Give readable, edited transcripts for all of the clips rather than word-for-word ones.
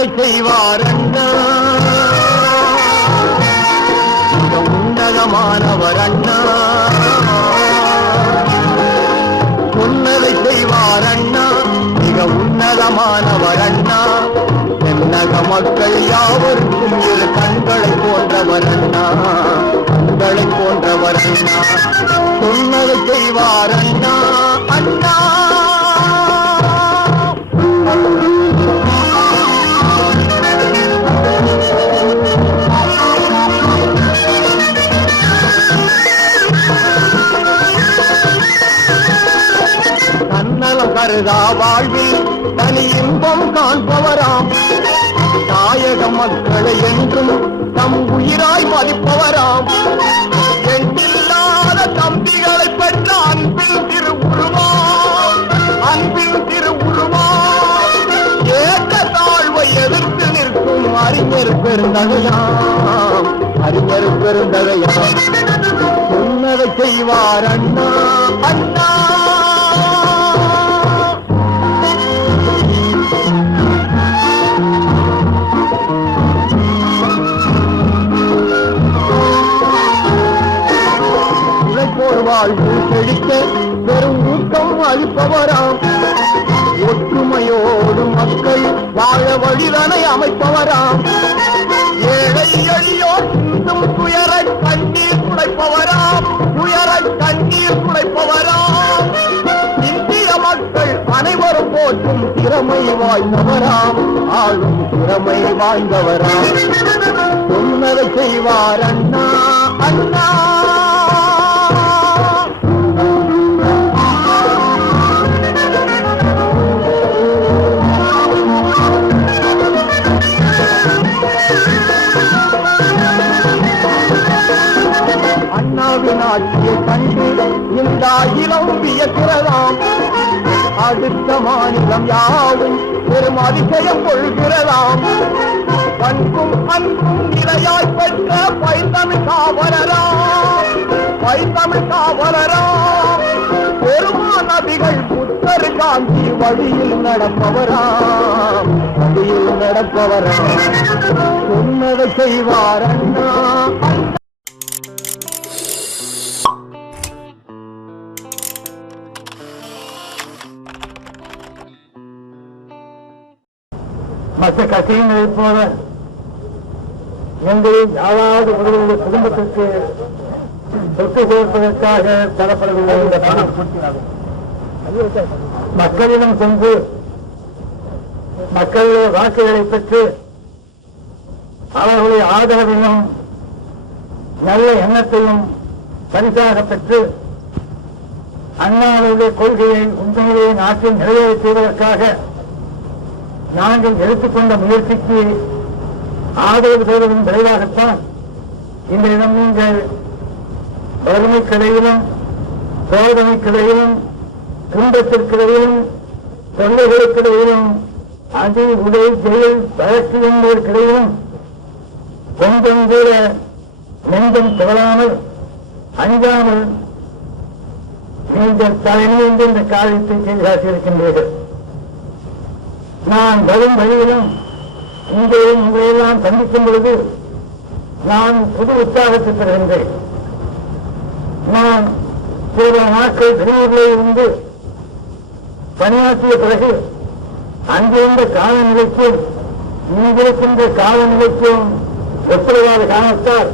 சொன்னதை செய்வார் அண்ணா, உன்னதமானவர் அண்ணா. சொன்னதை செய்வார் அண்ணா, மிக உன்னதமானவர் அண்ணா. தென்னக மக்கள் யாவருக்கும் இரு கண்களை போன்றவர் அண்ணா, கண்களை போன்றவர் அண்ணா. சொன்னதை செய்வார் அண்ணா அண்ணா. தன்னலம் கருதா வாழ்வில் தனி இன்பம் காண்பவராம், தாயக மக்களை என்றும் தம் உயிராய் மதிப்பவராம். எண்ணில்லாத தம்பிகளை பெற்ற அன்பின் திருவுருவாம், அன்பின் திருவுருவாம். ஏற்ற தாழ்வை எதிர்த்து நிற்கும் அறிஞர் பெருந்தகையாம், அறிஞர் பெருந்தகையாம். சொன்னதை செய்வார் அண்ணா அண்ணா. வாழ்வு செழிக்க பெரும் ஊக்கம் அளிப்பவராம், ஒற்றுமையோடு மக்கள் வாழ வழிதனை அமைப்பவராம். ஏழை எளியோர் சிந்தும் துயர கண்ணீர் துடைப்பவராம், துயர கண்ணீர் துடைப்பவராம். இந்திய மக்கள் அனைவரும் போற்றும் திறமை வாய்ந்தவராம், ஆளும் திறமை வாய்ந்தவராம். சொன்னதை செய்வார் அண்ணா அண்ணா. ஆட்சியை கண்டு இந்த இளம் வியக்கிறதாம், அடுத்த மாநிலம் யாவும் பெரும் அதிசயம் கொள்கிறதாம். பண்பும் அன்பும் நிலையாய் பெற்ற பைந்தமிழ் காவலராம், பைந்தமிழ் காவலராம். பெருமா நபிகள் புத்தர் காந்தி வழியில் நடப்பவராம், வழியில் நடப்பவராம். சொன்னதை செய்வார் அண்ணா. மற்ற கட்சியினரை போல எங்களில் யாராவது ஒருவருடைய குடும்பத்திற்கு சொத்து சேர்ப்பதற்காக தரப்படவில்லை. இந்த பணம் மக்களிடம் சென்று மக்களுடைய வாக்குகளை பெற்று அவர்களுடைய ஆதரவையும் நல்ல எண்ணத்தையும் பரிசாக பெற்று அண்ணாவுடைய கொள்கையை உண்மையிலேயே நாட்டில் நிறைவேற்றி செய்வதற்காக நாங்கள் எடுத்துக்கொண்ட முயற்சிக்கு ஆதரவு செய்வதன் விளைவாகத்தான் இந்த இடம் நீங்கள் வறுமைக்கிடையிலும் சோதனைக்கிடையிலும் துன்பத்திற்கிடையிலும் தொல்லைகளுக்கிடையிலும் அதி உடை ஜெயில் வழக்கு என்பதற்கிடையிலும் கொஞ்சம் கூட நெஞ்சம் துவளாமல் அஞ்சாமல் நீங்கள் தலைமையின்றி இந்த காரியத்தை செய்து காட்டியிருக்கின்றீர்கள். நான் வரும் வழியிலும் இங்கேயும் உங்களையெல்லாம் சந்திக்கும் பொழுது நான் புது உற்சாகத்தை பெறுகின்றேன். நான் சில நாட்கள் வெளியூரிலே இருந்து பணியாற்றிய பிறகு அங்கிருந்த காலநிலைக்கும் இங்கிருக்கின்ற காலநிலைக்கும் ஒத்துழையாத காரணத்தால்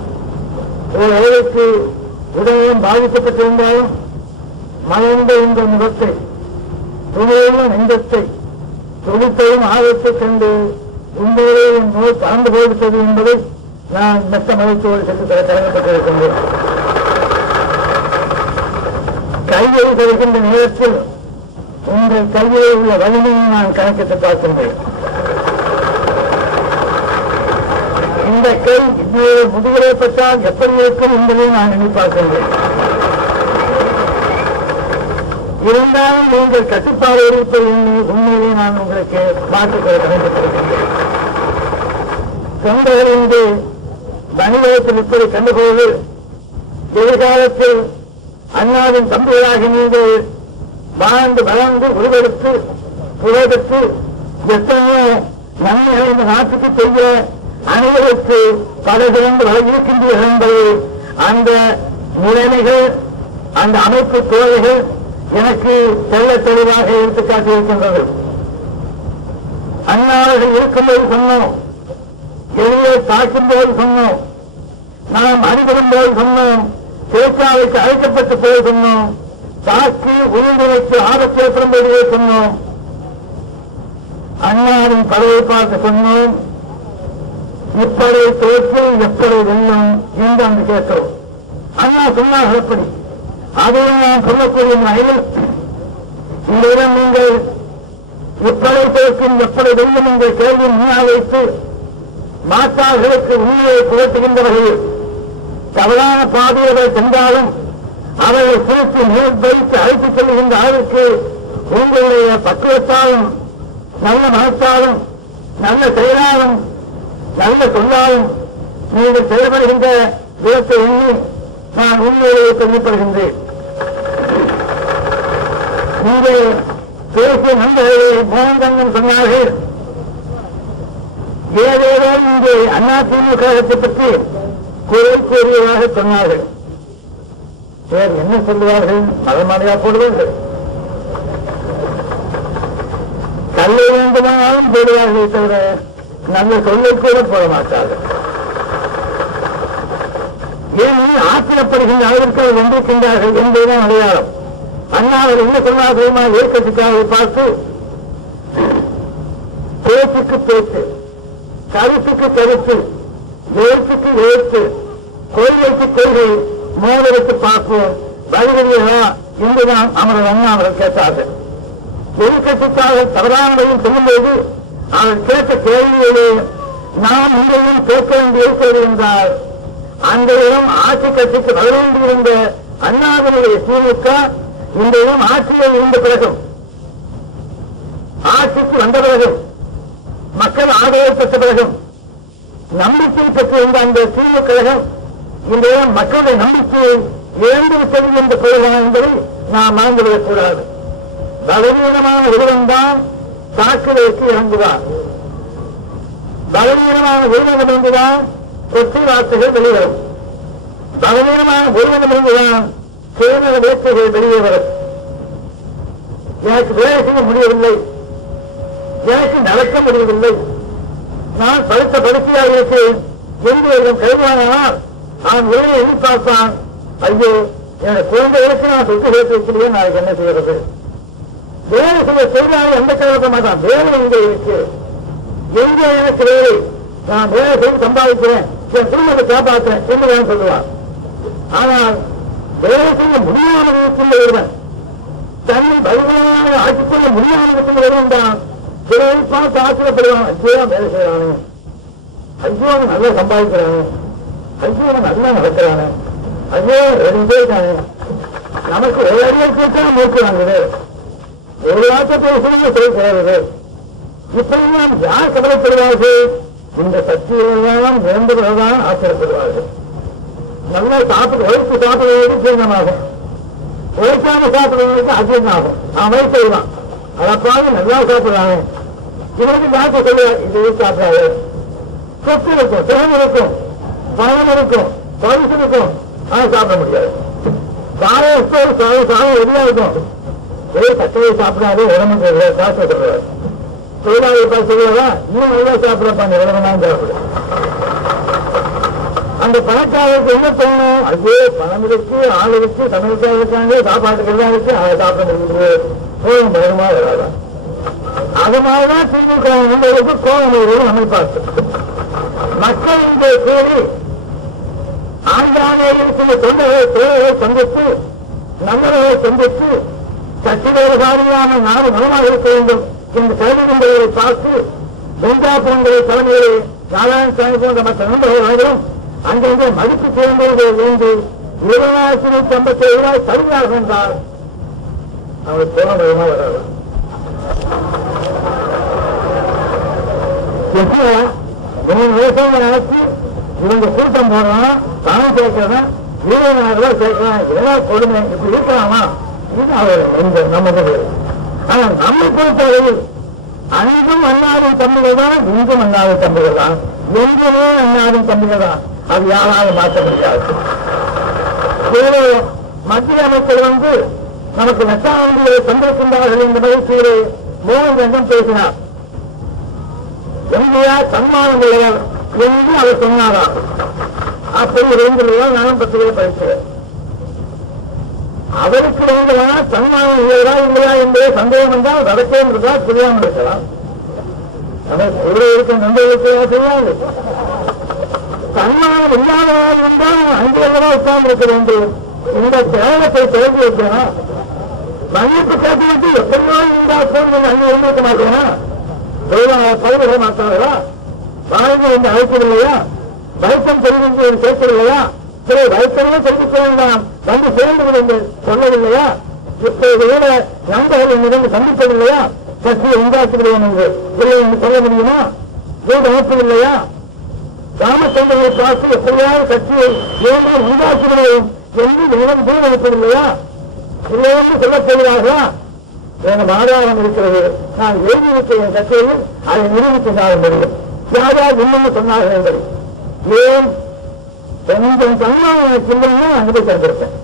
ஒரு அளவுக்கு உடலும் பாதிக்கப்பட்டிருந்தாலும் மலர்ந்த இந்த முகத்தை துணையுள்ள நெஞ்சத்தை துடிப்பையும் ஆபத்தை கண்டு உண்மையிலே என் நோய் பறந்து போய்விட்டது என்பதை நான் மெத்த மகிழ்ச்சியோடு சென்று கடமைப்பட்டிருக்கின்றேன். கல்வியை தருகின்ற நேரத்தில் உங்கள் கல்வியில் உள்ள வலிமையை நான் கணக்கிட்டு பார்க்கின்றேன். இந்த கை இன்னொரு முதுகலை பெற்றால் எப்படி இருக்கும் என்பதை நான் எண்ணிப்பார்க்கின்றேன். இருந்தாலும் நீங்கள் கட்டுப்பாடு இருப்பது உண்மையிலே நான் உங்களுக்கு மாற்றுக் கடமைப்பட்டிருக்கின்றேன். தொண்டர்களின்றி மனிதத்தில் இப்படி கண்டுகொள்வது எதிர்காலத்தில் அண்ணாவின் தம்பிகளாக நீங்கள் வாழ்ந்து வளர்ந்து உருவெடுத்து புகழ்பெற்று எத்தனையோ நன்மைகளை இந்த நாட்டுக்கு செய்ய அனைவருக்கு பல சிறந்து இருக்கின்றீர்கள் என்பது அந்த நிலைமைகள், அந்த அமைப்பு கோவைகள் எனக்கு தெள்ள தெளிவாக எடுத்துக்காட்டியிருக்கின்றது. அண்ணாவர்கள் இருக்கும்போது சொன்னோம், எளியை தாக்கும் போது சொன்னோம், நாம் அடிபடும் போது சொன்னோம், பேச்சாவைக்கு அழைக்கப்பட்டு போய் சொன்னோம், தாக்கு உயிரிழப்பு ஆபத்து ஏற்படும் போதே சொன்னோம், அண்ணாவின் பதவியை பார்த்து சொன்னோம், இப்படை தோற்று எப்படை வெல்லும் என்று அங்கு கேட்கிறோம். அண்ணா சொன்னார்கள் எப்படி? அதையும் நான் சொல்லக்கூடிய வகையில் இந்த இடம் நீங்கள் இப்படை தோற்கும் எப்படி வெல்லும் என்ற கேள்வி முன்னால் வைத்து மாற்றார்களுக்கு உண்மையை புகட்டுகின்ற வகையில் தவறான பாதைகளை சென்றாலும் அவர்களை குறித்து வைத்து அழைத்துச் செல்கின்ற அளவிற்கு உங்களுடைய பக்குவத்தாலும் நல்ல மனத்தாலும் நல்ல செயலாலும் நல்ல சொல்லாலும் நீங்கள் செயல்படுகின்ற விதத்தை எண்ணி நான் உண்மையிலேயே பெருமைப்படுகின்றேன். இங்கே பேசிய நண்பர்களை மோகந்தன் சொன்னார்கள், ஏதேதோ இங்கே அதிமுக கழகத்தை பற்றி குறை கூறியதாக சொன்னார்கள். வேறு என்ன சொல்லுவார்கள்? மதமாடையா போடுவார்கள், கல்லை வேண்டுமானாலும் போடுவார்கள், தவிர நல்ல சொல்லை கூட போட மாட்டார்கள். ஏனெனில் ஆத்திரப்படுகின்ற அளவிற்கு அவர் வந்திருக்கின்றார்கள் என்பதுதான் அடையாளம். அண்ணா அவர் என்ன சொன்னார்கள்? ஏற்கட்சிக்காக பார்த்து பேச்சுக்கு பேச்சு, கருத்துக்கு கருத்து, எழுத்துக்கு எழுத்து, கொள்கைக்கு கொள்கை மோதலுக்கு பார்ப்போம், வழிவழியா என்றுதான் அமரர் அண்ணா அவர்கள் கேட்டார்கள். எதிர்கட்சிக்காக தவறான வழியில் சொல்லும்போது அவர் கேட்ட கேள்வியிலே நாம் இங்கேயும் கேட்க வேண்டியிருக்கிறது என்றால், அந்த இடம் ஆட்சி கட்சிக்கு வர வேண்டியிருந்த அண்ணாவினுடைய திமுக இந்த இடம் ஆட்சியில் இருந்த பிறகும், ஆட்சிக்கு வந்த பிறகும், மக்கள் ஆதரவை பெற்ற பிறகும், நம்பிக்கை பெற்றிருந்த அந்த திமுக கழகம் இந்த இடம் மக்களுடைய நம்பிக்கையை இழந்துவிட்டது என்று கூறலாம் என்பதை நாம் மறந்துவிடக் கூடாது. பலவீனமான ஒருவன்தான் தாக்குதலுக்கு இறங்குவார். பலவீனமான ஒருவனிடமிருந்துதான் கொச்சை வார்த்தைகள் வெளிவரும். பலவீனமான ஒருவனிடமிருந்துதான் சுயநல வேட்கைகள் வெளியே வரும். எனக்கு வேலை செய்ய முடியவில்லை, எனக்கு நடக்க முடியவில்லை, நான் படித்த பரிசையாக இருக்கிறேன் என்று ஒருவன் கைவானால் அவன் வேலையை எதிர்பார்த்தான், ஐயோ என்னுடைய குழந்தைகளுக்கு நான் சொத்து சேர்த்து வைக்கிறேன், நாளைக்கு என்ன செய்கிறது? வேலை செய்ய தொழிலாளர் எந்த கவலைக்க மாட்டான். வேலை இங்கே இருக்கு, எங்கே எனக்கு வேலை, நான் வேலை செய்து சம்பாதிக்கிறேன், என் குடும்பத்தை காப்பாற்றுறேன் என்று சொல்லுவான். ஆனால் வேலை செய்ய முடியாமல் இருக்கின்ற ஒருவன், தன்னை பலவீனமாக ஆட்சிக் கொள்ள முடியாமல் இருக்கின்ற ஒருவன் தான் பார்த்து ஆச்சரியப்படுவான். ஐயோ வேலை செய்யறானே, ஐயோ அவன் நல்லா சம்பாதிக்கிறானே, ஐயோ அவன் நல்லா நடக்கிறானே, ஐயோ ரெண்டே தானே, நமக்கு ஒரு அடியாக மூக்கு வாங்குது, ஒரு வார்த்தை பேசுறது செய்கிறது. இப்படிலாம் யார் கவலைப்படுவார்கள்? இந்த சக்தியெல்லாம் வேண்டுவதுதான் ஆச்சரியப்படுவார்கள். நல்லா சாப்பிட்டு உழைப்பு சாப்பிடுவதற்கு ஜீரணமாகும், உழைக்காம சாப்பிடுவதற்கு அஜீர்ணமாகும். அவன் செய்வான், அதற்காக நல்லா சாப்பிடுறாங்க, இவருக்கு டாக்டர் சொல்லுவார் இது சாப்பிடாது. சொத்து இருக்கும், திறன் இருக்கும், பணம் இருக்கும், பரிசு இருக்கும், ஆனால் சாப்பிட முடியாது. சாதம் எதிராக இருக்கும், ஒரே சட்டையை சாப்பிடாது உடம்புக்கு காசு சொல்றாரு. தொழிலாளி பார்த்து சொல்லுவா, இன்னும் நல்லா சாப்பிடப்பாங்க, உடம்புதான் சாப்பிடு. அந்த பணக்காரருக்கு என்ன தோணும்? ஐயோ பணம் இருக்கு, ஆள் இருக்கு, தமிழுக்காக இருக்காங்க, சாப்பாட்டுக்கு எல்லாம் இருக்கு, அதை சாப்பிட முடியுது, கோபம் பயமா வராதான். அது மாதிரிதான் திமுக நண்பர்களுக்கு கோபம் வருவது நம்மை பார்த்து. மக்கள் இந்த கூறி ஆந்திராவில் இருக்கிற தொழிலை சந்தித்து, நல்லவர்களை சந்தித்து, கட்சிவேறுபாடியான நாடு நலமாக இருக்க வேண்டும் என்று கருதுகின்றவர்களை பார்த்து, வெங்காபுரங்களை தலைமையிலே நாராயணசாமி போன்ற மற்ற நண்பர்கள் அங்கிருந்து மதிப்பு சேர்ந்தவர்கள் இருந்து 2057 ரூபாய் தருகிறார்கள் என்றால் அவர் கோபமா வராது. விவசாயம் நினைச்சு இவங்க கூட்டம் போடுறோம், பணம் சேர்க்கிறோம், 20,000 ரூபாய் சேர்க்கலாம், ஏதாவது கொடுமை, இப்படி இருக்கலாமா? இது அவர் நம்ம. ஆனால் நம்மை பொறுத்தவரையில் அங்கும் அண்ணாவின் தம்பிகள் தான், இங்கும் அண்ணாவின் தம்பிகள் தான், எங்குமே அண்ணாவின் தம்பிகள் தான். அது யாராலும் மாற்ற முடியாது. மத்திய அமைச்சர் நமக்கு நட்டாண்டியை தந்திருக்கின்றார்கள் என்ற மகிழ்ச்சியிலே மோகன் ரங்கம் பேசினார். எம்ஜிஆர் சன்மானம் உள்ளவர் என்று அவர் சொன்னாராம். அப்படி 2 ரூபாய் நானும் பத்திரிகை படித்தேன். அவருக்கு வேண்டுமானா சன்மானம் இல்லையா இல்லையா என்பதே சந்தேகம் என்றால் வடக்கே இருந்தால் புரியாமல் இருக்கலாம். கூட இருக்க நண்பர்களுக்கு செய்யாது. சன்மானம் இல்லாதவர்கள் என்றால் அங்கேதான் உட்கார்ந்து இருக்க வேண்டும். இந்த தேவத்தை தொடங்கி வைக்கனா மன்னிப்பு கேட்டு எப்படியோ இருந்தால் அங்கே இருக்க மாட்டேனா? பயிரிட மாட்டார்களா? வாழ்க்கை என்று அழைக்கவில்லையா? வைத்தம் தெரிவித்து கேட்கவில்லையா? சரி, வைத்தமே தெரிவிக்க வேண்டாம், வந்து சேர்ந்து என்று சொல்லவில்லையா? இப்போது கூட நண்பர்கள் என்னிடம் சந்திக்கவில்லையா? கட்சியை உண்டாக்குகிறேன் என்று இல்லை என்று சொல்ல முடியுமா? வீடு அனுப்பவில்லையா? ராமச்சந்திரனை பார்த்து எப்படியாவது கட்சியை ஏன் உண்டாக்குகிறேன் என்று என்னிடம் வீடு அனுப்பவில்லையா? இல்லை என்று சொல்லப் போகிறார்களா? எனக்கு ஆதாரம் இருக்கிறது. நான் எழுதியிருக்க என் கட்சியில் அதை நிரூபித்தால் முடியும். யாராவது இன்னும் சொன்னார்கள் என்பது ஏன் கொஞ்சம் சன்மானம் சிந்தனை அங்கு போய் சேர்ந்திருக்கேன்.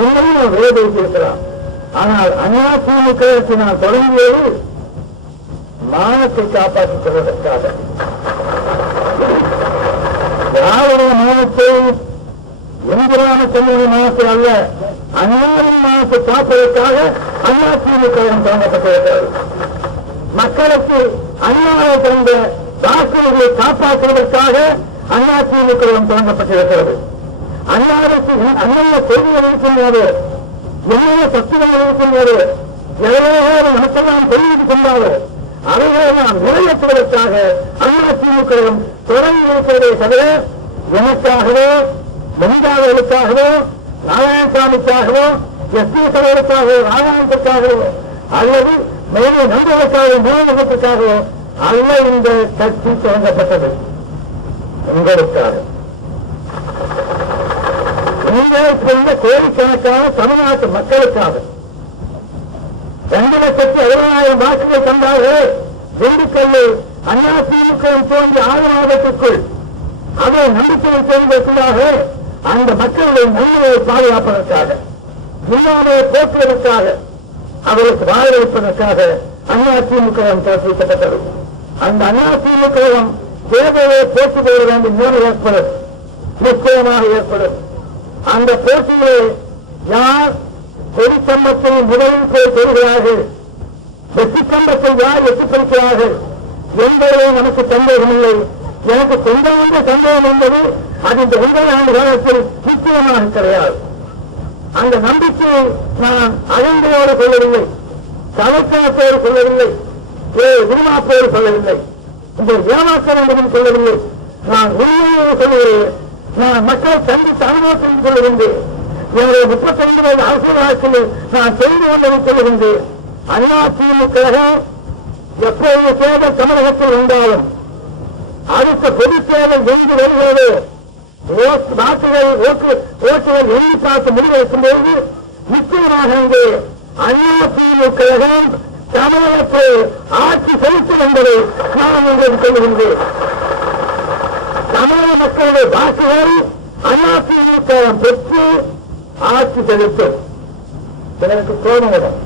என்னையும் நான் விலை பேசியிருக்கிறான். ஆனால் அண்ணா திமுக நான் தொடங்கியது மானத்தை காப்பாற்றிக் கொள்வதற்காக. யாருடைய மானத்தை, எந்திரான செல்வனின் மானத்தை அல்ல, அண்ணாவின் மானத்தை காப்பதற்காக அண்ணா திமுக தொடங்கப்பட்டிருக்கிறது. மக்களுக்கு அண்ணாவை தந்த வாக்குறுதியை காப்பாற்றுவதற்காக அண்ணா திமுக தொடங்கப்பட்டிருக்கிறது. அண்ணாவுக்கு அண்ணா கொள்கைகள் இருக்கின்றது, என்னென்ன சக்திகள் இருக்கின்றது, எவ்வளவு மக்கள் தெரிவித்துக் கொண்டாரோ அவைகளை நாம் நிறைவேற்றுவதற்காக அண்ணா திமுக தொடங்கி இருக்கிறதே தவிர எனக்காகவோ, முன்பாளர்களுக்காகவோ, நாராயணசாமிக்காகவோ, எஸ்பி சபைகளுக்காகவோ, நாராயணத்திற்காகவோ அல்லது மேலே நண்பர்களுக்காகவோ, மூலத்திற்காகவோ அல்ல இந்த கட்சி தொடங்கப்பட்டது. உங்களுக்காக உங்களுக்கு உள்ள கோடிக்கணக்கான தமிழ்நாட்டு மக்களுக்காக 2,60,60,000 வாக்குகள் தந்தார்கள். திண்டுக்கல்லில் அண்ணா திமுக தோன்றிய 6 மாதத்திற்குள் அதை நம்பிக்கையை செய்வதற்காக அந்த மக்களுடைய நன்மையை பாதுகாப்பதற்காக, இல்லாமையை போக்குவதற்காக, அவருக்கு வாழவைப்பதற்காக அண்ணா திமுக தோற்றுவிக்கப்பட்டது. அந்த அண்ணா திமுக தேவையை போட்டி போட வேண்டும் நிலை ஏற்படும், நிச்சயமாக ஏற்படும். அந்த போட்டியிலே யார் வெற்றி கம்பத்தில் முதலில் போய் பெறுகிறார்கள், வெற்றி கம்பத்தில் யார் வெற்றி பெறுகிறார்கள் என்பதே நமக்கு சந்தேகமில்லை. எனக்கு சொந்தமான சந்தேகம் என்பது அது இந்த 9 ஆண்டு காலத்தில் நிச்சயமாக கிடையாது. அந்த நம்பிக்கையை நான் அகந்தையோடு சொல்லவில்லை, தவக்கணத்தோடு சொல்லவில்லை, விரும்பாப்போடு சொல்லவில்லை, உங்கள் ஏமாற்ற வேண்டும் என்று சொல்லவில்லை. நான் உண்மையை சொல்லுகிறேன். நான் மக்களை சந்தித்து அனுபவத்தில் சொல்லுகின்றேன். என்னுடைய 39 அரசியல் வாழ்க்கையில் நான் செய்து கொண்டதை சொல்லுகின்றேன். அண்ணா திமுக எப்போது தேர்தல் தமிழகத்தில் இருந்தாலும் அடுத்த பொதுத் தேர்தல் எங்கு வருகிறது, ஓட்டுகள் எண்ணி பார்த்து முடிவெடுக்கும் போது நிச்சயமாக அங்கே அண்ணா திமுக தமிழகத்தில் ஆட்சி செலுத்தும் என்பதை நான் உங்களுக்கு சொல்லுகின்றேன். தமிழக மக்களுடைய வாக்குகள் அண்ணா திமுக பெற்று ஆட்சி செலுத்தும். எனக்கு தோணுகிறோம்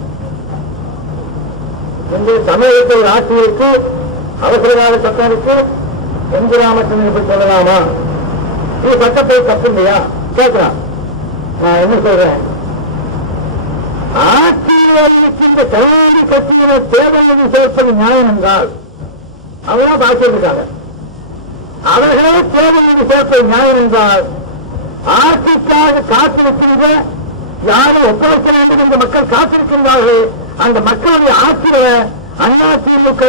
இன்று தமிழகத்தில் ஆட்சியிற்கு அவசரகால சட்டம் இருக்கு. எந்திராமத்தின் இப்படி சொல்லலாமா? இது சட்டத்தை தப்பு இல்லையா கேட்கிறான். நான் என்ன சொல்றேன், ஆட்சியில் இருக்கின்ற கல்வி கட்சியினர் தேர்தல் சேர்ப்பது நியாயம் என்றால் அவங்களாம் பார்த்திருக்காங்க. அவர்களே தேர்தல் சேர்ப்பது நியாயம் என்றால் ஆட்சிக்காக காத்திருக்கின்ற யாரும் ஒப்படைக்க வேண்டும் என்று மக்கள் காத்திருக்கின்றார்கள். அந்த மக்களுடைய ஆட்சியில அண்ணா திமுக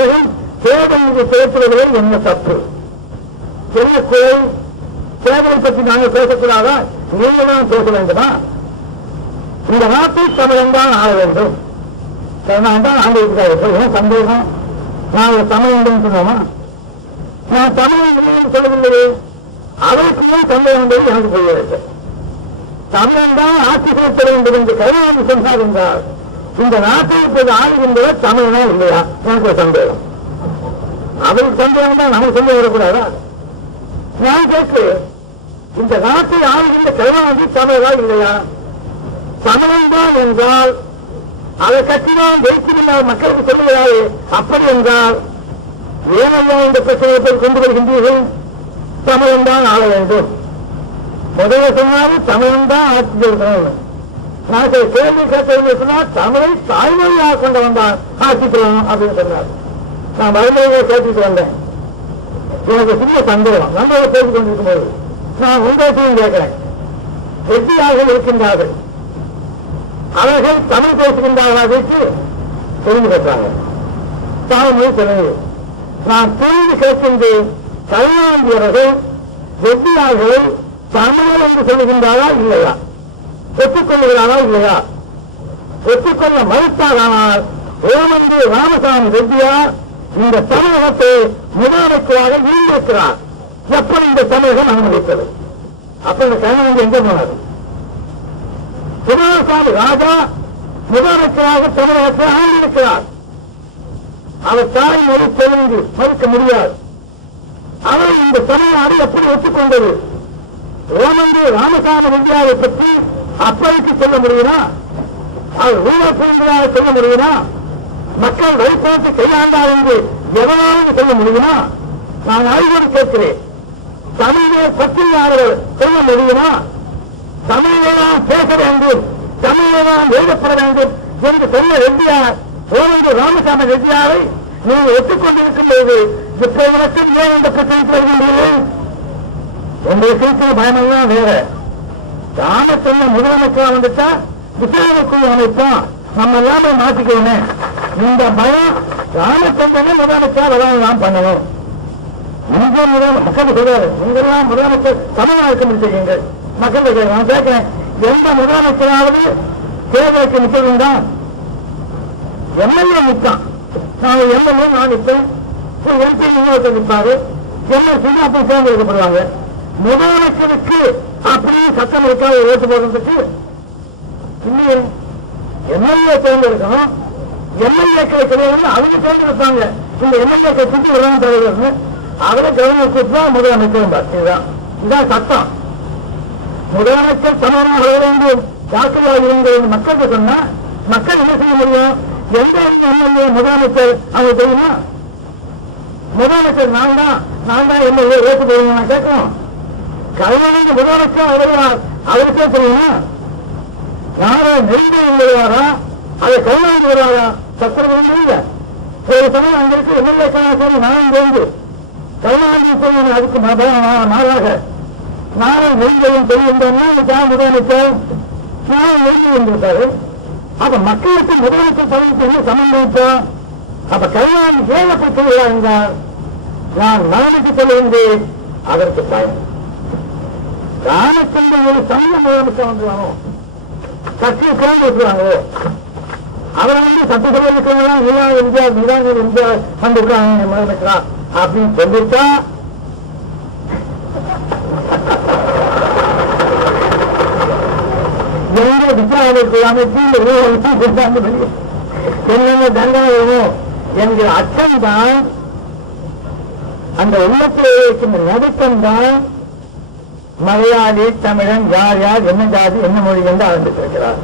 தேர்தல் சேர்ப்பதிலே என்ன தப்பு, என்ன குறை? தேர்தலை பற்றி நாங்கள் பேசக்கூடாதா? நீங்கள் தான் பேச வேண்டுமா? இந்த நாட்டை தமிழன் தான் ஆள வேண்டும், தமிழன் தான் ஆண்டிருக்கிறார்கள். ஏன் சந்தேகம்? நான் ஒரு தமிழன் சொன்னோமா? நான் தமிழன் சொல்லவில்லையே. அவருக்கும் சந்தேகம் என்பது எனக்கு புரிய வேண்டும். தமிழன் தான் ஆட்சி செய்யப்பட வேண்டும் என்று கருணாநிதி சொன்னார் என்றால் இந்த நாட்டை இப்போது ஆளுகின்றவர் தமிழனா இல்லையா? எனக்கு ஒரு சந்தேகம். அவருக்கு சந்தேகம் தான், நமக்கு சந்தேகம் வரக்கூடாதா? நான் கேட்கு, இந்த நாட்டை ஆளுகின்ற கருணாநிதி தமிழரா இல்லையா? தமிழன் தான் என்றால் அதை கட்சிதான் ஜெயித்திருந்தால் மக்களுக்கு சொல்லுகிறாரு. அப்படி என்றால் ஏனையா இந்த பிரச்சனையை கொண்டு வருகின்றீர்கள்? தமிழன் தான் ஆள வேண்டும். முதல்ல சொன்னாலும் தமிழன் தான் ஆட்சி செய்யணும். நான் கேள்வி கேட்க சொன்னால் தமிழை தாய்மொழியாக கொண்டு வந்தான் ஆட்சி செய்யணும் அப்படின்னு சொன்னார். நான் வறுமையை கேட்டுட்டு வந்தேன். எனக்கு சின்ன சந்தேகம். நம்ம பேசிக் கொண்டிருக்கும் போது நான் உங்களுக்கும் கேட்கிறேன். வெற்றியாக இருக்கின்றார்கள், அவர்கள் தமிழ் பேசுகின்றார்கள், அதற்கு தெரிந்து பெற்றாங்க. தாய்மொழி தெலுங்கு. நான் தெரிந்து கேட்கின்றேன், கருணாநிதி அவர்கள் வெற்றியார்கள் தமிழர் என்று சொல்லுகின்றாரா இல்லையா? ஒத்துக்கொள்ளுகிறாரா இல்லையா? ஒத்துக்கொள்ள மறுத்தாரானால் ஓமந்து ராமசாமி ரெட்டியார் இந்த தமிழகத்தை முதலமைச்சராக ஈர்க்கிறார். எப்படி இந்த தமிழகம் அனுமதித்தது? அப்ப இந்த கருணாநிதி எங்க போனார்? குமாரசாமி ராஜா முதலமைச்சராக தமிழகத்தை ஆண்டிருக்கிறார். அவர் தாய்மொழி தெலுங்கு மறுக்க முடியாது. அவர் இந்த தமிழ்நாடு எப்படி ஒத்துக்கொண்டது? ஓமந்து ராமசாமி ரெட்டியாரை பற்றி அப்பைக்கு சொல்ல முடியுமா? அவர் ஊழல் புரிந்ததாக சொல்ல முடியுமா? மக்கள் வழிபாட்டை கையாண்டார் என்று எவனாலும் சொல்ல முடியுமா? நான் அறிவுரை கேட்கிறேன். தமிழை பற்றியாளர்கள் சொல்ல முடியுமா? தமிழெல்லாம் பேச வேண்டும், தமிழெல்லாம் எழுதப்பட வேண்டும் என்று சொன்ன ரெட்டியார் ஓமந்து ராமசாமி ரெட்டியாரை நீங்கள் ஒத்துக்கொண்டிருக்கும் போது இப்போது ஏன் இந்த பிரச்சனைக்கு வருகின்றீர்கள்? உங்களுக்கு இருக்கிற பயமெல்லாம் வேற. ராமச்சந்திர முதலமைச்சர் வந்துட்டா விசாரணை குழு அமைப்போம், நம்ம எல்லாமே மாற்றிக்கணும். இந்த பயம் ராமச்சந்திரன் முதலமைச்சர் அதான் பண்ணணும். இங்கே மக்கள் சொல்றாரு, நீங்கெல்லாம் முதலமைச்சர் தமிழ்நாடு முடிச்சிருக்கீங்கள். மக்கள் நான் கேட்கிறேன், எந்த முதலமைச்சராவது தேர்தலுக்கு நிற்கிறீங்க? எம்எல்ஏ நிற்கான். நான் எம்எல்ஏ நான் நிற்பேன், எம்பி இன்னொருத்தர் நிற்பாரு, எம்எல்ஏ அப்படி தேர்ந்தெடுக்கப்படுவாங்க. முதலமைச்சருக்கு அப்படியே சட்டம் இருக்காது ஓட்டு போடுறதுக்கு இல்லையே. எம்எல்ஏ தேர்ந்தெடுக்கணும். எம்எல்ஏக்களை கிடையாது, அவங்க தேர்ந்தெடுப்பாங்க. இந்த எம்எல்ஏக்களை சுற்றி விடலாம் தலைவர் அவரை கவர்னர் கூட்டா முதலமைச்சர். இதுதான் சட்டம். முதலமைச்சர் தமிழனாக வர வேண்டும், வாக்குவாக இருங்கள் மக்களுக்கு சொன்னா மக்கள் என்ன செய்ய முடியும்? எந்த எம்எல்ஏ முதலமைச்சர் அவங்க தெரியுமா? முதலமைச்சர் நான் தான் எம்எல்ஏ ஓட்டு போடுங்க நான் கேட்கணும். கருணாநிதி முதலமைச்சர் வருவார், அவருக்கே தெரியுமா? யாரோ நெருங்கி வருவாரா? அதை கருணாநிதி வருவாரா? சத்திரம் இல்லை. ஒரு சமயம் அங்க இருக்கு எம்எல்ஏ கலாச்சாரம் நானும் தெரிந்து கருணாநிதி சொல்லுவாங்க. அதுக்கு மாறாக நானும் நெருங்கையும் தெரியுந்தோம்னா முதலமைச்சர் நானும் நெருங்கி வந்திருக்காரு. அப்ப மக்களுக்கு முதலமைச்சர் பதவிக்கு என்ன சம்பந்தம்? அப்ப கருணாநிதி ஏகப்பட்டு சொல்கிறார் என்றால் நான் நலனுக்கு சொல்லுகின்றேன். அதற்கு பயன் ராமச்சந்திரன் ஒரு சமய முதலமைச்சர் வந்துருவானோ, கட்சியை திறந்து வச்சுருவாங்க. அவரை சட்டசபையில் இருக்கிறவங்களாம் இந்தியா வந்துருக்காங்க முதலமைச்சரா அப்படின்னு சொல்லிட்டா எங்க விசாரணைக்கு அமைச்சு என்னென்ன தண்டனை வேணும் என்கிற அச்சம் தான், அந்த உள்ளத்தில் இருக்கின்ற நடுக்கம் தான் மலையாளி தமிழன் யார் யார் என்ன ஜாதி என்ன மொழி என்று ஆரம்பித்திருக்கிறார்.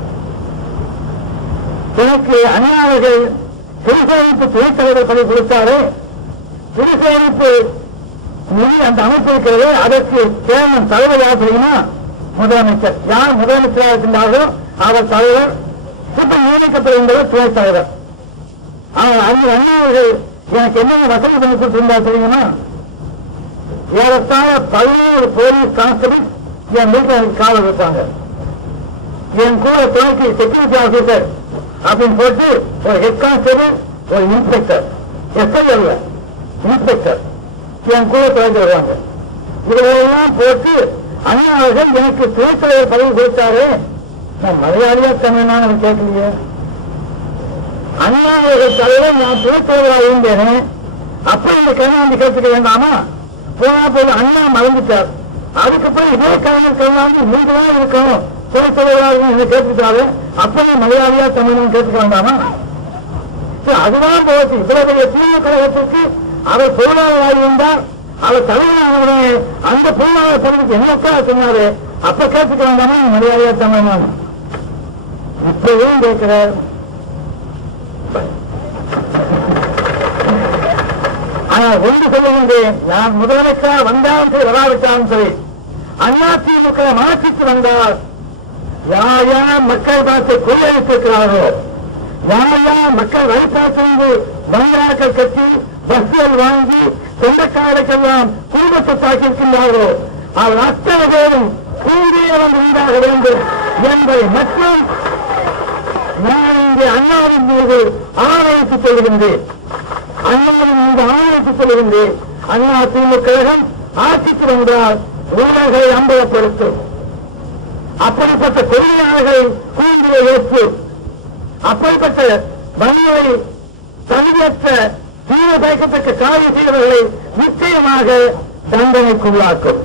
எனக்கு அண்ணாவர்கள் திருசேமிப்பு துணைத் தலைவர் பதவி கொடுத்தாரு. திருசேமிப்பு நிதி அந்த அமைப்பு இருக்கிறது, அதற்கு சேமன் தலைவர் யார் தெரியுமா? முதலமைச்சர். யார் முதலமைச்சராக இருக்கின்றாரோ அவர் தலைவர். இப்ப நியமிக்கப்படுகின்றவர் துணைத் தலைவர். அவர் அண்ணாவர்கள் எனக்கு என்னென்ன வசதி பண்ணி கொடுத்திருந்தார் தெரியுமா? ஏறத்தாழ 11 போலீஸ் கான்ஸ்டபிள் என் வீட்டில் எனக்கு காவல் வைப்பாங்க. என் கூட துணைக்கு செக்யூரிட்டி ஆபீசர் அப்படின்னு போட்டு ஒரு ஹெட் கான்ஸ்டபிள், ஒரு இன்ஸ்பெக்டர், எஸ்ஐ அல்ல இன்ஸ்பெக்டர் என் கூட துணைக்கு வருவாங்க. இதெல்லாம் போட்டு அண்ணா அவர்கள் எனக்கு துணைத் தலைவர் பதவி கொடுத்தாரு. நான் மலையாளியா தமிழ்னா எனக்கு கேட்கலையே. அண்ணா அவர்கள் தலைவர் நான் துணைத் தலைவராக இருந்தேனே, அப்ப இந்த கருணாநிதி கேட்டுக்க வேண்டாமா? போனா போது அண்ணா மறந்துட்டார். அதுக்கப்புறம் இதே கருணாநிதி நீங்களாம் இருக்கணும் சொல்லுவார்கள் என்ன கேட்டுக்கிட்டாரு, அப்பவே மலையாளியா தமிழ் கேட்டுக்க வேண்டாமா? அதுதான் போச்சு. இவ்வளவு பெரிய திமுக கழகத்திற்கு அவர் பொருளாளராக இருந்தார். அவர் தலைவரான அந்த பொருளாதார பதவிக்கு என்னக்கா சொன்னாரு, அப்ப கேட்டுக்க வேண்டாமா மலையாளியா தமிழ்? இப்பவும் கேட்கிறார். ஆனால் ஒன்று சொல்லுகின்றேன், நான் முதலமைச்சராக வந்தாலும் சரி வராவிட்டாலும் சரி, அதிமுக மாற்றிக்கு வந்தால் யார் யார் மக்கள் பணத்தை கொள்ளையிட்டிருக்கிறார்களோ, யார் யார் மக்கள் வழிபாட்டிலிருந்து பங்களாக்கள் கட்டி பஸ்கள் வாங்கி சொந்தக்காரருக்கெல்லாம் குடும்பத்தை தாக்கியிருக்கின்றார்களோ, அவர் அத்தனை பேரும் கூடியவன் உண்டாக வேண்டும் என்பதை மற்றும் நான் இங்கே அண்ணாவின் மீது ஆணையிட்டுக் கொள்கின்றேன். அண்ணாவின் மீது ஆணையிட்டுக் கொள்கின்றேன். அண்ணா திமுக கழகம் ஆட்சிக்கு வந்தால் ஊழல்களை அம்பலப்படுத்தும். அப்படிப்பட்ட கொள்கையாளர்களை கூண்டியை ஏற்று அப்படிப்பட்ட வன்முறை தகுதியற்ற தீவிர பயக்கத்தக்க காரியம் செய்தவர்களை நிச்சயமாக தண்டனைக்குள்ளாக்கும்.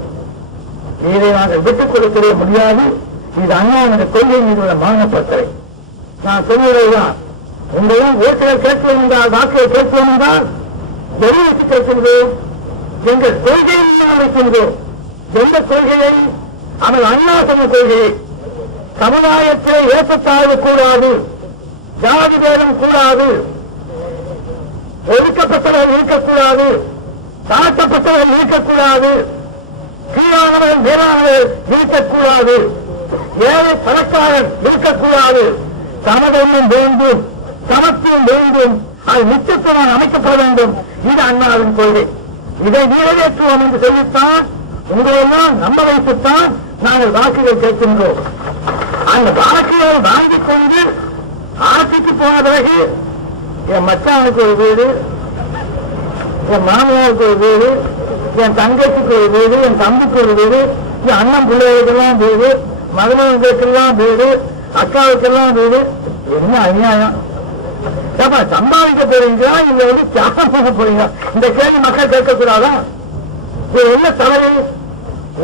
இதை நாங்கள் விட்டுக் கொடுக்கவே முடியாது. இது அண்ணாவின் கொள்கை மீது உள்ள மானப்பட்டறை. நான் சொன்னதைதான் உங்களும் ஓட்டுகள் கேட்போம் என்றால், வாக்குகள் கேட்போம் என்றால் எதை வச்சு கேட்கின்றோம்? எங்கள் கொள்கையை நாம் வைக்கின்றோம். எந்த கொள்கையை? அவர் அண்ணா சொன்ன கொள்கையை. சமுதாயத்தை ஏற்றத்தாழ்வு கூடாது, ஜாதி பேதம் கூடாது, ஒதுக்கப்பட்டவர்கள் இருக்கக்கூடாது, தாழ்த்தப்பட்டவர்கள் இருக்கக்கூடாது, கீழானவர்கள் மேலானவர்கள் இருக்கக்கூடாது, ஏழை பணக்காரன் இருக்கக்கூடாது, சமதமும் வேண்டும், சமத்துவம் வேண்டும், அது நிச்சயமாக அமைக்கப்பட வேண்டும். இது அண்ணாவின் கொள்கை. இதை நிறைவேற்றுவோம் என்று சொல்லித்தான் உங்களெல்லாம் நம்ப வைத்துத்தான் நாங்கள் வாக்குகள் கேட்கின்றோம். அந்த வாக்குகளை வாங்கிக் கொண்டு ஆட்சிக்கு போன பிறகு என் மச்சானுக்கு ஒரு வீடு, என் மாமியாருக்கு ஒரு வீடு, என் தங்கச்சிக்கு ஒரு வீடு, என் தம்பிக்கு ஒரு வீடு, என் அண்ணன் பிள்ளைகளுக்கெல்லாம் வீடு, மகனுங்களுக்கெல்லாம் வீடு, அக்காவுக்கெல்லாம் வீடு. என்ன அநியாயம்! சம்பாதிக்க போறீங்களா இல்ல தியாகம் பண்ண போறீங்களா? இந்த கேள்வி மக்கள் கேட்கக்கூடாதா? இது என்ன தவறு?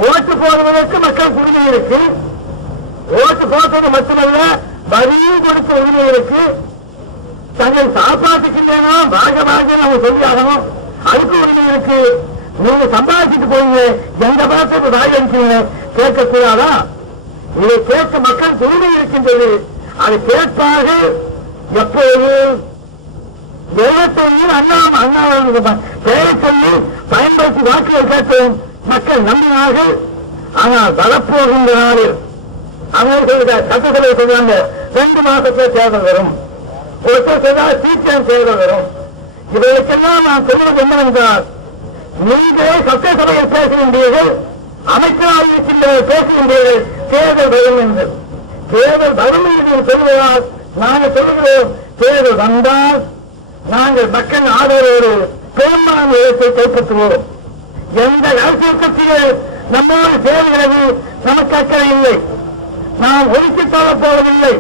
ஓட்டு போடுவதற்கு மக்கள் உரிமை இருக்கு. ஓட்டு போட்டது மட்டுமல்ல, வரியும் கொடுக்க உரிமை இருக்கு. தங்கள் சாப்பாட்டுக்கின்றனா பாக நம்ம சொல்லியாகணும், அதுக்கு உரிமை இருக்கு. நீங்க சம்பாதிச்சுட்டு போவீங்க, எந்த பாசத்தை வாங்கிக்கீங்க, கேட்கக்கூடாதா? இதை கேட்க மக்கள் உரிமை இருக்கின்றது. அதை கேட்பாக எப்போது 71 அண்ணா பெயரை சொல்லி பயன்படுத்தி வாக்குகள் கேட்டோம். மக்கள் நம்பினார்கள். ஆனால் வரப்போகின்ற நாளில் அவர்கள் சட்டசபை சொல்றாங்க 2 மாசத்துல தேர்தல் வரும், ஒருத்தர் சொல்றால் சீக்கிரம் தேர்தல் வரும். இவர்களுக்கெல்லாம் நான் சொல்வது என்னவென்றால், நீங்களே சட்டசபையில் பேச வேண்டியது, அமைச்சராக பேச வேண்டியது தேர்தல் வரும் என்று. தேர்தல் வரும் என்று சொல்வதால் நாங்கள் சொல்கிறோம், தேர்தல் வந்தால் நாங்கள் மக்கள் ஆதரவோடு பெரும்பாலான இடத்தை கைப்பற்றுவோம். எந்த அரசியல் கட்சிகள் நம்மோடு சேர்கிறது நமக்கு அக்கறை இல்லை. நாம் ஒதுக்கி சொல்லப் போவதில்லை,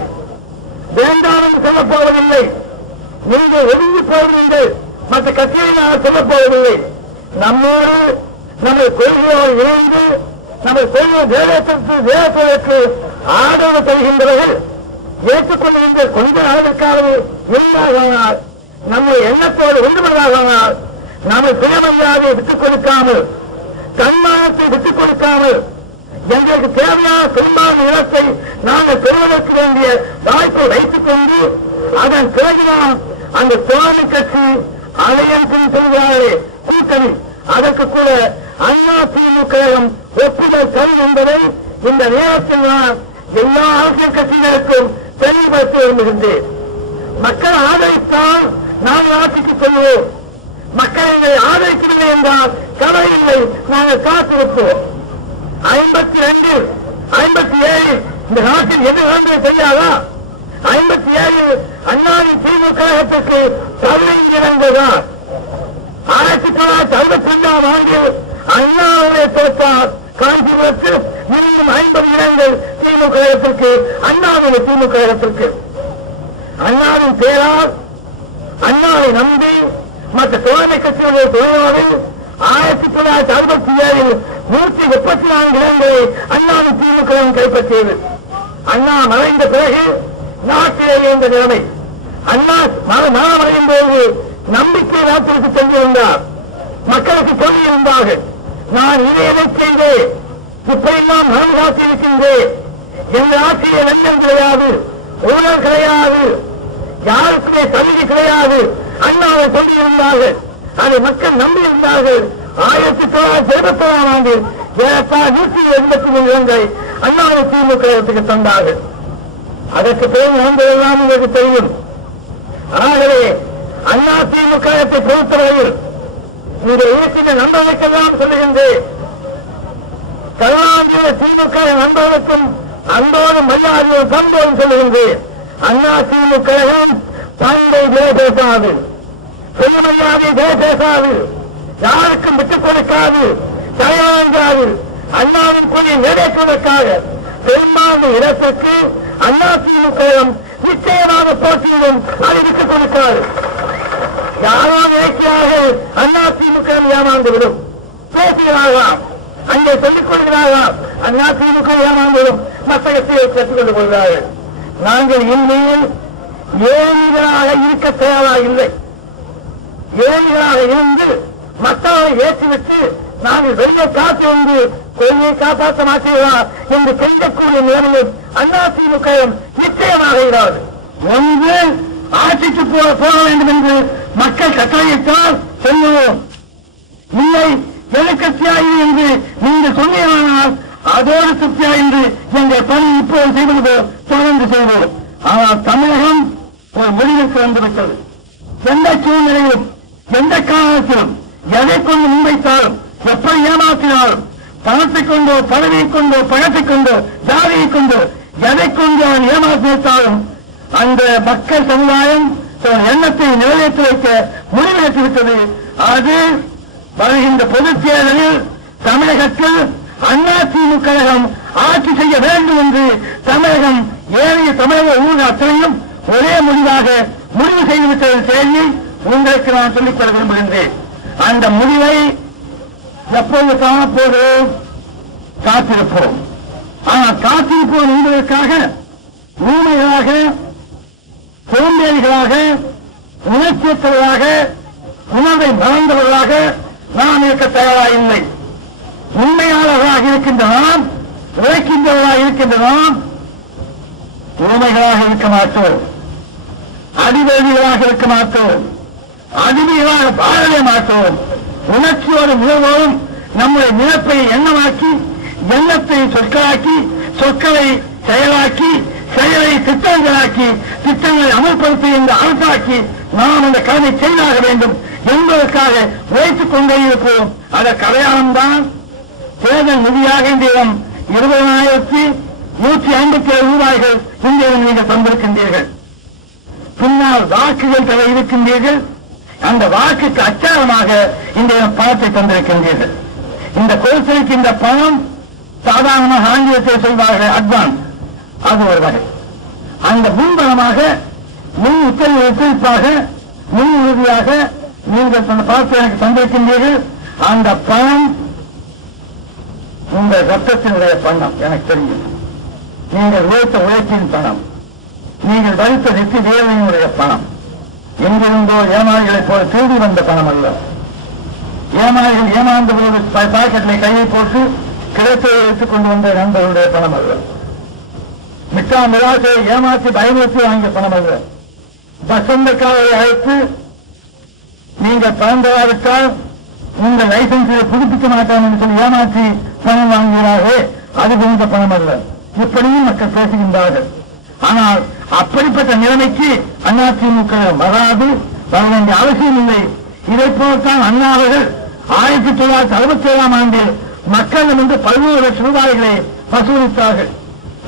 வேண்டாம் என்று சொல்லப் போவதில்லை. நீங்கள் ஒதுங்கி போவீர்கள், மற்ற கட்சியை நான் சொல்லப் போவதில்லை. நம்மோடு நமது கொள்கையோடு இணைந்து நமது கொள்கை வேதத்திற்கு ஆதரவு தருகின்றவர்கள் ஏற்றுக்கொள்கின்ற கொஞ்ச அளவிற்காவது இருந்தால், நம்மை எண்ணத்தோடு ஒன்றுமல்லாதனால், நம்மை சுயமரியாதையை விட்டுக் கொடுக்காமல், தன்மானத்தை விட்டுக் கொடுக்காமல், எங்களுக்கு தேவையான பெரும்பாலான இடத்தை நாங்கள் பெறுவதற்கு வேண்டிய வாய்ப்பை வைத்துக் கொண்டு, அதன் பிறகுதான் அந்த தோழமை கட்சி அலையன்ஸ் சொல்கிறாரே கூட்டணி, அதற்கு கூட அண்ணா திமுக ஒப்புதல் தரும் என்பதை இந்த நேரத்தில் நான் எல்லா அரசியல் கட்சிகளுக்கும் தெளிவுபடுத்த விரும்புகின்றேன். மக்கள் ஆதரித்தால் நாங்கள் ஆட்சிக்கு செல்வோம். மக்கள் எங்களை ஆதரிக்கவில்லை என்றால் கவலையில்லை, நாங்கள் காத்திருப்போம். 52, 57 இந்த நாட்டில் எது நடந்தது தெரியாதா? 57 அண்ணாவின் திமுக கழகத்திற்கு 15 இடங்கள்தான். 1962 ஆண்டில் அண்ணாவுடைய தோற்றார் காஞ்சிபுரத்தில் இன்னும் 50 இடங்கள் திமுக கழகத்திற்கு, அண்ணாவுடைய திமுக கழகத்திற்கு. அண்ணாவின் பேரால், அண்ணாவை நம்பி மற்ற தோழமை கட்சிகளுடைய துணையோடு 1967 134 இடங்களை அண்ணாவின் திமுக கைப்பற்றியது. அண்ணா மறைந்த பிறகு நாட்டிலேயே இந்த நிலைமை. அண்ணா மரணமடையும் போது நம்பிக்கை நாட்டிற்கு சென்றிருந்தார். மக்களுக்கு சொல்லியிருந்தார்கள், நான் இதை செய்தேன், இப்படியெல்லாம் மனம் காத்திருக்கின்றேன், எந்த ஆட்சியை லஞ்சம் கிடையாது, ஊழல் கிடையாது, யாருக்குமே தகுதி கிடையாது. அண்ணாவை சொல்லியிருந்தார்கள். அதை மக்கள் நம்பியிருந்தார்கள். 1971 ஆண்டில் ஏறத்தாழ 183 இடங்களை அண்ணாவை திமுக தந்தார்கள். அதற்கு பிறகு நடந்ததெல்லாம் உங்களுக்கு தெரியும். ஆகவே அண்ணா திமுக பொறுத்தவரையில் இங்கே இருக்கின்ற நண்பர்களுக்கெல்லாம் சொல்லுகின்றேன், கருணாநிதி திமுக நண்பர்களுக்கும் அன்போடு மரியாதையோடு பண்போடு சொல்லுகின்றேன். அண்ணா திமுக பண்பை விலை பேசாது, சுயமரியாதை விலை பேசாது, யாருக்கும் விட்டுக் கொடுக்காது, தலைவராது. அண்ணாவின் கொடி நிறைவேற்றுவதற்காக பெரும்பான்மை இடத்திற்கு அண்ணா திமுக நிச்சயமாக போட்டியிடும், அதை விட்டுக் கொடுக்காது. யாரோ நினைக்கிறார்கள் அண்ணா திமுக ஏமாந்துவிடும், பேசுகிறார்களாம், அங்கே சொல்லிக் கொள்கிறார்களாம், அண்ணா திமுக ஏமாந்துவிடும், மத்தகத்தை கற்றுக் கொண்டு கொள்கிறார்கள். நாங்கள் இந்நிலையில் ஏழைகளாக இருக்க தயாராக இல்லை. ஏழைகளாக இருந்து மக்களை ஏற்றிவிட்டு நாங்கள் வெளியே காத்து வந்து கொள்கையை காப்பாற்ற மாட்டீர்களா என்று கெஞ்சக்கூடிய நிலைமையில் அண்ணா திமுக நிச்சயமாக இராது. ஒன்று ஆட்சிக்கு போக வேண்டும் என்று மக்கள் கட்டளையிட்டால் சொல்லுவோம். இல்லை எதிர்கட்சியாகி என்று நீங்கள் சொன்னீர்களானால் அதோடு திருப்தியா என்று எங்கள் பணி இப்போது செய்வது தொடர்ந்து செய்வோம். ஆனால் தமிழகம் ஒரு முடிவுக்கு வந்துவிட்டது. எந்த சூழ்நிலையிலும் எந்த காலத்திலும் எதை கொண்டு முன்வைத்தாலும் எப்படி ஏமாற்றினாலும் பணத்தைக் கொண்டோ பதவியைக் கொண்டோ பணத்தைக் கொண்டோ ஜாதியைக் கொண்டோ எதை கொண்டு அவன் ஏமாற்றிவிட்டாலும் அந்த மக்கள் சமுதாயம் எண்ணத்தை நிறைவேற்றி வைக்க முடிவெடுத்திருக்கிறது. அது வருகின்ற பொதுத் தேர்தலில் தமிழகத்தில் அதிமுக கழகம் ஆட்சி செய்ய வேண்டும் என்று தமிழகம் ஏனைய தமிழக ஊழல் அத்தனையும் ஒரே முடிவாக முடிவு செய்துவிட்டது செய்தி உங்களுக்கு நான் சொல்லித்தர விரும்புகின்றேன். அந்த முடிவை எப்போது காணப்போகிறோம், காத்திருப்போம். ஆனால் காத்திருப்போம் என்பதற்காக ஊமைகளாக, சோம்பேறிகளாக, உணர்ச்சியற்றவர்களாக, உணர்வை மறந்தவர்களாக நாம் இருக்க தயாராயில்லை. உண்மையாளர்களாக இருக்கின்ற நாம், உழைக்கின்றவர்களாக இருக்கின்ற நாம் ஊமைகளாக இருக்க மாட்டோம், அடிவேதிகளாக இருக்க மாட்டோம், அடிமைகளாக வாழவே மாட்டோம். உணர்ச்சியோடு முழுவதும் நம்முடைய நினைப்பை எண்ணமாக்கி, எண்ணத்தை சொற்களாக்கி, சொற்களை செயலாக்கி, செயலை திட்டங்களாக்கி, திட்டங்களை அமல்படுத்தி இந்த அரசாக்கி நாம் இந்த கடனை செய்தாக வேண்டும் என்பதற்காக உழைத்துக் கொண்டே இருப்போம். அதற்கு அடையாளம்தான் தேர்தல் நிதியாக இன்றையம் 20,157 ரூபாய்கள் இன்றைய நீங்கள் தந்திருக்கின்றீர்கள். பின்னால் வாக்குகள் தர இருக்கின்றீர்கள். அந்த வாக்குக்கு அச்சாரமாக இன்றைய பணத்தை தந்திருக்கின்றீர்கள். இந்த கொள்கைக்கு இந்த பணம் சாதாரணமாக ஆங்கிலத்தில் சொல்வார்கள் அட்வான்ஸ், அது ஒரு வகை. அந்த முன்பணமாக முன் உத்தரவாக முன் உறுதியாக நீங்கள் பணத்தை எனக்கு தந்திருக்கின்றீர்கள். அந்த பணம் உங்கள் ரத்தத்தினுடைய பணம் எனக்கு தெரியும். நீங்கள் உழைத்த உழைப்பின் பணம், நீங்கள் வலித்த நெற்றி வேதனையினுடைய பணம், எங்கிருந்தோ ஏமாளிகளைப் போல திருடி வந்த பணம் அல்ல. ஏமாளிகள் ஏமாந்த போது பாக்கெட்டிலே கையை போட்டு கிடைத்ததை எடுத்துக் கொண்டு வந்த நண்பர்களுடைய பணம் அல்ல. மிட்டா மிராசை ஏமாற்றி பயமுறுத்தி வாங்கிய பணம் அல்ல. வசந்தக்காரரை அழைத்து நீங்கள் பணம் தராவிட்டால் உங்கள் லைசன்ஸை புதுப்பிக்க மாட்டான் என்று சொல்லி ஏமாற்றி பணம் வாங்குகிறார்களே, அது போன்ற பணம் அல்ல. இப்படியும் மக்கள் பேசுகின்றார்கள். ஆனால் அப்படிப்பட்ட நிலைமைக்கு அதிமுக வராது, வர வேண்டிய அவசியம் இல்லை. இதை போல்தான் அண்ணா அவர்கள் 1967 ஆண்டில் மக்களிடமிருந்து 11 லட்சம் ரூபாய்களை வசூலித்தார்கள்.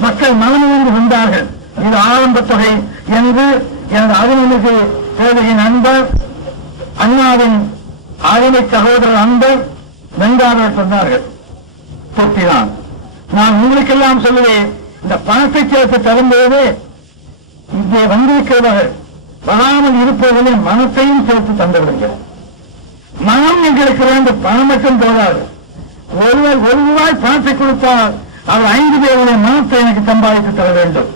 மக்கள் மனமிருந்து வந்தார்கள். இது ஆரம்ப தொகை என்று எனது அருள்மிகு சேவையின் நண்பர், அண்ணாவின் அருமை சகோதரர் அன்பர் வெங்காதர் சொன்னார்கள். தொட்டினான். நான் உங்களுக்கெல்லாம் சொல்லுவேன், இந்த பணத்தை சேர்த்து தரும்போது இங்கே வந்திருக்கிறவர்கள் வராமல் இருப்பவர்களே மனத்தையும் சேர்த்து தந்துவிடுங்கள். மனம் எங்களுக்கு வேண்டும், பணம் மட்டும் போதாது. ஒருவர் 1 ரூபாய் பணத்தை கொடுத்தால் அவர் 5 பேருடைய மனத்தை எனக்கு சம்பாதித்து தர வேண்டும்.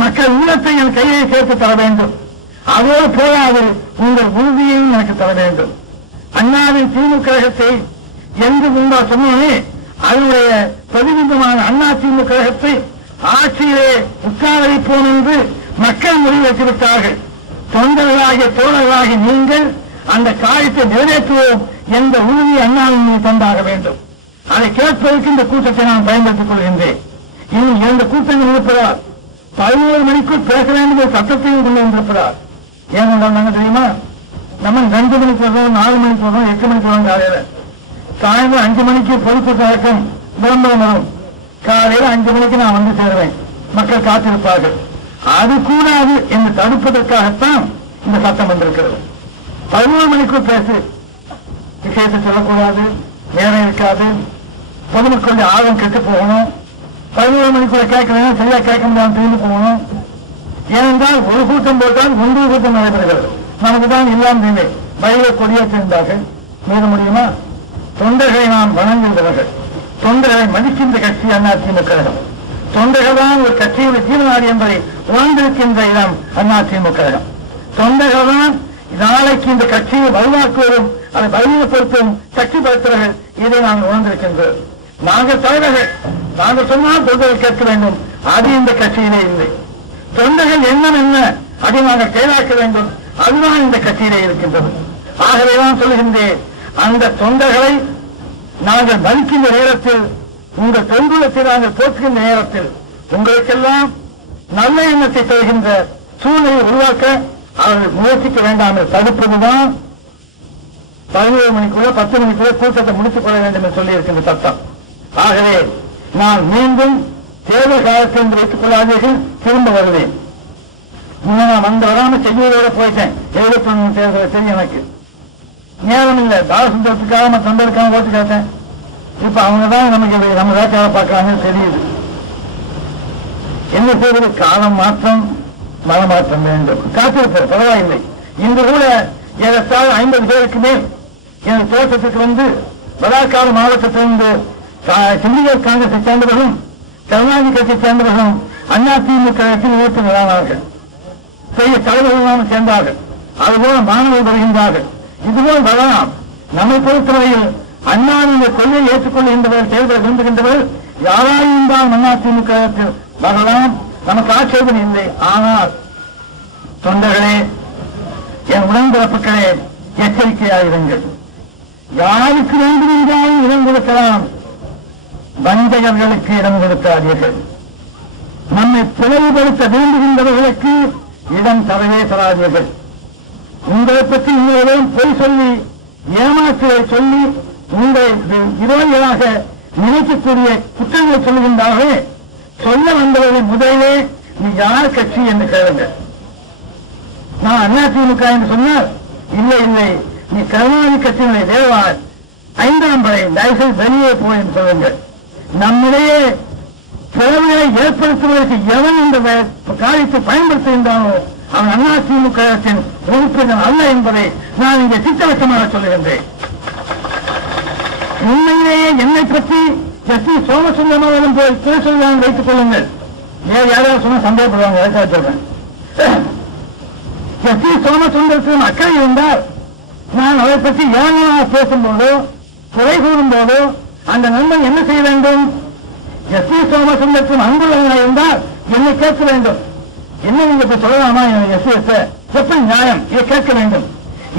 மக்கள் உள்ளத்தை என் கையை சேர்த்து தர வேண்டும். அதோடு போராது உங்கள் உறுதியையும் எனக்கு தர வேண்டும். அண்ணாவின் திமுக கழகத்தை என்று முன்பா சொன்னோனே அதனுடைய பிரதிபிம்பமான அண்ணா திமுக கழகத்தை ஆட்சியிலே உட்கார வைப்போம் என்று மக்கள் முடிவெடுத்துவிட்டார்கள். தொண்டர்களாகிய தோழர்களாகிய நீங்கள் அந்த காரியத்தை நிறைவேற்றுவோம் என்ற உறுதி அண்ணாவின் மீது தந்தாக வேண்டும். அதை கேட்பதற்கு இந்த கூட்டத்தை நான் பயன்படுத்திக் கொள்கின்றேன். இன்னும் 2 கூட்டங்கள் இருப்பதால் 11 மணிக்குள் பேச வேண்டும் ஒரு சட்டத்தையும் கொண்டு வந்திருப்பதால் ஏன் கொண்டாங்க தெரியுமா? நம்ம 2 மணிக்கு வரோம், 4 மணிக்கு வரோம், 8 மணிக்கு வரோம். காலையில சாயந்தரம் 5 மணிக்கு பொறுப்பு கழகம் விளம்பரம் வரும். காலையில 5 மணிக்கு நான் வந்து சேருவேன். மக்கள் காத்திருப்பார்கள். அது கூடாது என்று தடுப்பதற்காகத்தான் இந்த சட்டம் வந்திருக்கிறது. 11 மணிக்குள் பேசு, விஷயத்தை சொல்லக்கூடாது, நேரம் இருக்காது, பொதுமக்களுடைய ஆர்வம் கெட்டு போகணும். 11 மணிக்குள்ள கேட்க வேணும், சரியா கேட்க முடியாமல் திரும்பி போகணும். ஏனென்றால் ஒரு கூட்டம் போட்டால் 1 கூட்டம் நடைபெறுகிறது. நமக்கு தான் இல்லாமல் இல்லை. வழியை கொடியேற்றிருந்தார்கள். மீற முடியுமா? தொண்டர்களை நாம் வணங்குகிறவர்கள், தொண்டர்களை மதிக்கின்ற கட்சி அதிமுக கழகம். தொண்டர்கள் தான் ஒரு கட்சியுடைய ஜீவனாடி என்பதை உணர்ந்திருக்கின்ற இடம் அதிமுக கழகம். தொண்டர்கள் தான் நாளைக்கு இந்த கட்சியை வலுவாக்குவதும் அதை வலிமைப்படுத்தும் கட்சி படுத்துவர்கள். இதை நாங்கள் உணர்ந்திருக்கின்றோம். நாங்கள் தலைவர்கள், நாங்கள் சொன்னால் தொண்டர்கள் கேட்க வேண்டும். அது இந்த கட்சியிலே இல்லை. தொண்டர்கள் என்ன அதை நாங்கள் செயலாக்க வேண்டும். அதுதான் இந்த கட்சியிலே இருக்கின்றது. ஆகவேதான் சொல்லுகின்றேன், அந்த தொண்டர்களை நாங்கள் மதிக்கின்ற நேரத்தில், உங்கள் தொண்டுலத்தை நாங்கள் போற்றுகின்ற நேரத்தில் உங்களுக்கெல்லாம் நல்ல எண்ணத்தை தருகின்ற சூழ்நிலையை உருவாக்க அவர்கள் முயற்சிக்க வேண்டாமல் தடுப்பதுதான் 11 மணிக்குள்ள 10 மணிக்குள்ள கூட்டத்தை முடித்துக் கொள்ள வேண்டும் என்று சொல்லி இருக்கின்ற சட்டம். ஆகவே நான் மீண்டும் தேர்தல் காலத்தில் என்று வைத்துக் கொள்ளாதீர்கள். திரும்ப வருவேன். நான் வந்த வராமல் செய்தியோட போயிட்டேன். 71 தேர்தல் தெரியும் எனக்கு. நேரம் இல்லை. தாரசுந்தரத்துக்காக நம்ம தொண்டருக்காக ஓட்டு கேட்டேன். இப்ப அவங்கதான் நமக்கு நம்ம வேட்டையாள பார்க்கறாங்கன்னு தெரியுது. என்ன செய்வது? காலம் மாற்றம், மனமாற்றம் வேண்டும். காத்திருப்போம், பரவாயில்லை. இன்று கூட ஏறத்தாழ 50 பேருக்கு மேல் எனது தோட்டத்துக்கு வந்து பலாக்காடு மாவட்டத்திலிருந்து சண்டிகர் காங்கிரஸை சேர்ந்தவர்களும் கருணாநிதி கட்சியை சேர்ந்தவர்களும் அதிமுக கட்சியில் உறுப்பினரானார்கள். பெரிய தலைவர்களான சேர்ந்தார்கள். அதுபோல மாணவர்கள் வருகின்றார்கள். இதுபோல் வரலாம். நம்மை பொறுத்தவரையில் அண்ணாவின் கொள்கையை ஏற்றுக்கொள்கின்றவர், செயல்பட விரும்புகின்றவர் யாராயிருந்தால் அதிமுக வரலாம். நமக்கு ஆட்சேபம் இல்லை. ஆனால் தொண்டர்களே, என் உடன்பிறப்புகளே, எச்சரிக்கையாயிருங்கள். யாருக்கு வேண்டும் என்றாலும் இடம் கொடுக்கலாம். வஞ்சகர்களுக்கு இடம் கொடுக்காதீர்கள். நம்மை பிளவுபடுத்த விரும்புகின்றவர்களுக்கு இடம் தரவே தராதீர்கள். உங்களை பற்றி உங்களிடம் பொய் சொல்லி ஏமாற்றுகளை சொல்லி உங்களை விரோதிகளாக நினைக்கக்கூடிய குற்றங்களை சொல்லுகின்றார்களே, சொல்ல வந்தவர்களை முதலிலே நீ யார் கட்சி என்று கேளுங்கள். நான் அதிமுக என்று சொன்னால் இல்லை இல்லை, நீ கருணாநிதி கட்சியினுடைய தேவார் 5ஆம் படை, தயவுசெய்து வெளியே போய் என்று சொல்லுங்கள். நம்மிடையே பிளவுகளை ஏற்படுத்துவதற்கு எவன் இந்த காரியத்தை பயன்படுத்துகின்றானோ அவன் அதிமுக உறுப்பினர் அல்ல என்பதை நான் இங்கே திட்டவட்டமாக சொல்லுகின்றேன். உண்மையிலேயே என்னை பற்றி எஸ்.டி. சோமசுந்தரம் போய் துணை சொல்லுவாங்க வைத்துக் கொள்ளுங்கள். வேறு யாராவது சொன்ன சந்தேகப்படுவாங்க. சொல்றேன், எஸ்.டி. சோமசுந்தரத்தின் அக்கறை இருந்தால் நான் அதை பற்றி ஏனாக பேசும்போதோ குறை கூறும் போதோ அந்த நண்பன் என்ன செய்ய வேண்டும்? எஸ்.டி. சோமசுந்தரத்தின் அன்புள்ளவனாக இருந்தால் என்னை கேட்க வேண்டும். என்ன நீங்க இப்ப சொல்லலாமா? எப்படி நியாயம்? இதை கேட்க வேண்டும்.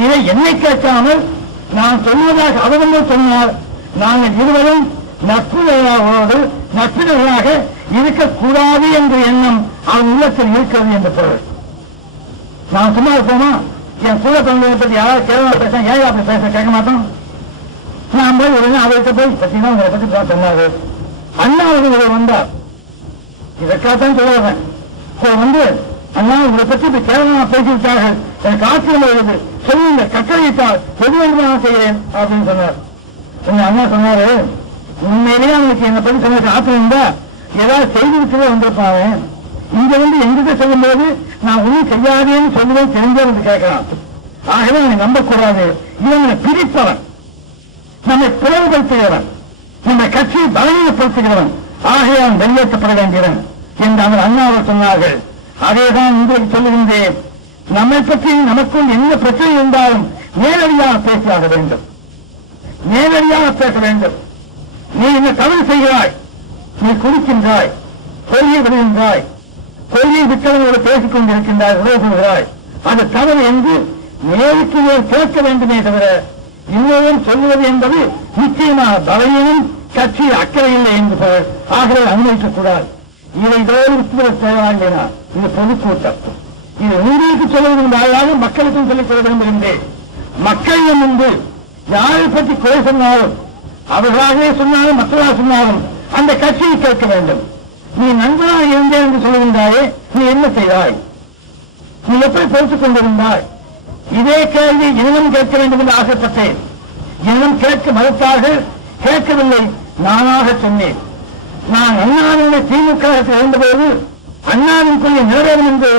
இதை என்னை கேட்காமல் நான் சொல்வதாக அவர்கள் சொன்னால் நாங்கள் இருவரும் நட்புகளோடு நட்பினர்களாக இருக்கக்கூடாது என்ற எண்ணம் அவன் உள்ளத்தில் இருக்கிறது என்று பொருள். நான் சும்மா இருப்போமா? என் கூட தொழிலை பற்றி யாராவது கேள்வி பேச, ஏன் அப்படி பேச கேட்க மாட்டோம். நான் போய் உடனே அவர்கிட்ட போய் பத்தினா உங்களை பற்றி சொன்னாரு. அண்ணா அவர்கள் வந்தார். இதற்காகத்தான் சொல்லுவேன். வந்து அண்ணா உங்களை பற்றி இப்ப கேவலமா பேசிவிட்டார்கள், எனக்கு ஆச்சரியம் வருது, சொல்லுங்க, கட்டளையிட்டால் எது வேண்டுமானால் செய்கிறேன் அப்படின்னு சொன்னார். அண்ணா சொன்னாரு, உண்மையிலேயே அவங்களுக்கு என்னை பற்றி சொன்ன ஆத்திரம் இருந்தா ஏதாவது செய்திருக்கவே வந்திருப்பாங்க. இங்க வந்து எங்கிட்ட சொல்லும்போது நான் ஒன்றும் செய்யாதேன்னு சொல்லுவேன், தெரிஞ்சே வந்து கேட்கலாம். ஆகவே அவனை நம்பக்கூடாது. இவனை பிரிப்பவன், நம்மை பிளவுபடுத்துகிறவன், நம்ம கட்சியை பலவீனப்படுத்துகிறவன் ஆகையால் வெளியேற்றப்பட வேண்டியவன் என்று அவர் அண்ணாவர் சொன்னார்கள். அதேதான் உங்களுக்கு சொல்லுகின்றேன். நம்மை பற்றி நமக்குள் என்ன பிரச்சனை இருந்தாலும் நேரடியாக பேசியாக வேண்டும், நேரடியாக பேச வேண்டும். நீ என்ன தவறு செய்கிறாய், நீ குடிக்கின்றாய், கொள்கை விடுகின்றாய், கொள்கை விட்டவர்களோடு பேசிக் கொண்டிருக்கின்றாய், உலகுகிறாய், அது தவறு என்று நேருக்கு நேர் கேட்க வேண்டுமே தவிர இன்னும் சொல்லுவது என்பது நிச்சயமாக பலவீனம், கட்சியில் அக்கறை இல்லை என்று ஆகவே அனுமதிக்கக்கூடாது. இதை வேறு தேவையா? இது பொதுக்கூட்டம். இது உங்களுக்கு சொல்லுவதன் வாயிலாக மக்களுக்கும் சொல்லிக் கொள்ள விரும்புகின்றேன். மக்களிடம் முன்பு யாரை பற்றி குறை சொன்னாலும், அவர்களாகவே சொன்னாலும் மற்றவர்களாக சொன்னாலும் அந்த கட்சியை கேட்க வேண்டும். நீ நண்பனாக இருந்தேன் என்று சொல்லுகின்றாயே, நீ என்ன செய்தாய், நீ எப்படி பொறுத்துக் கொண்டிருந்தாய்? இதே கேள்வி இன்னும் கேட்க வேண்டும் என்று ஆசைப்பட்டேன். இன்னும் கேட்க மறுத்தார்கள், கேட்கவில்லை. நானாக சொன்னேன். நான் அண்ணாவினுடைய திமுக இருந்தபோது அண்ணாவின் கொள்கை நிறைவேறும் என்று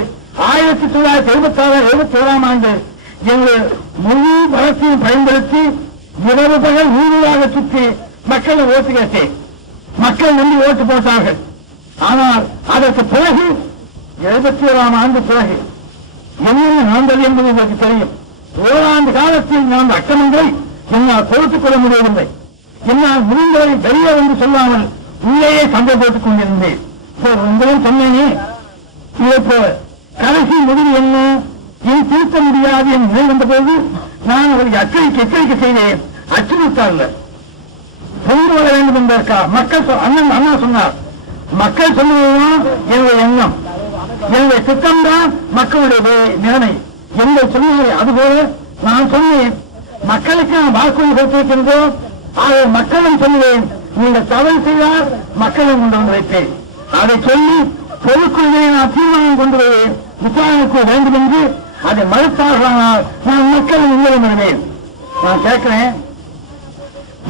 1976-77 ஆண்டு எங்கள் முழு வளர்ச்சியும் பயன்படுத்தி இரவு பகல் ஊழலாக சுற்றி மக்களை ஓட்டு கேட்டேன். மக்கள் நம்பி ஓட்டு போட்டார்கள். ஆனால் அதற்கு பிறகு 77 ஆண்டு பிறகு என்னென்ன நடந்தது என்பது உங்களுக்கு தெரியும். ஓராண்டு காலத்தில் நடந்த அக்கிரமங்களை என்னால் பொறுத்துக் கொள்ள முடியவில்லை. என்னால் முடிந்தவரை வெளியே வந்து சொல்லாமல் உள்ளேயே சண்டை போட்டுக் கொண்டிருந்தேன். உங்களும் சொன்னேனே, இப்போ கடைசி முடிவு என்ன, இனி திருத்த முடியாது என்று நிலை வந்தபோது நான் அவருக்கு எச்சரிக்கை செய்தேன். அச்சுறுத்தல்ல கொண்டு வர வேண்டும் என்பதற்கா மக்கள் அண்ணா சொன்னார். மக்கள் சொல்லுவதுதான் என்னுடைய எண்ணம், என்னுடைய திட்டம்தான் மக்களுடைய நிலைமை என்று சொல்லுகிறேன். அதுபோல நான் சொன்னேன், மக்களுக்கு நான் வாக்குறுதி கொடுத்திருக்கின்றோம். ஆக மக்களும் சொல்லுவேன், நீங்கள் தவறு செய்தால் மக்களும் கொண்டு வந்து வைப்பேன். அதை சொல்லி பொதுக்குழுவை நான் தீர்மானம் கொண்டு வருவேன், விசாரணைக்கு வேண்டும் என்று அதை மறுத்தார்களானால் நான் மக்களும் உங்களிடம் வருவேன். நான் கேட்கிறேன்,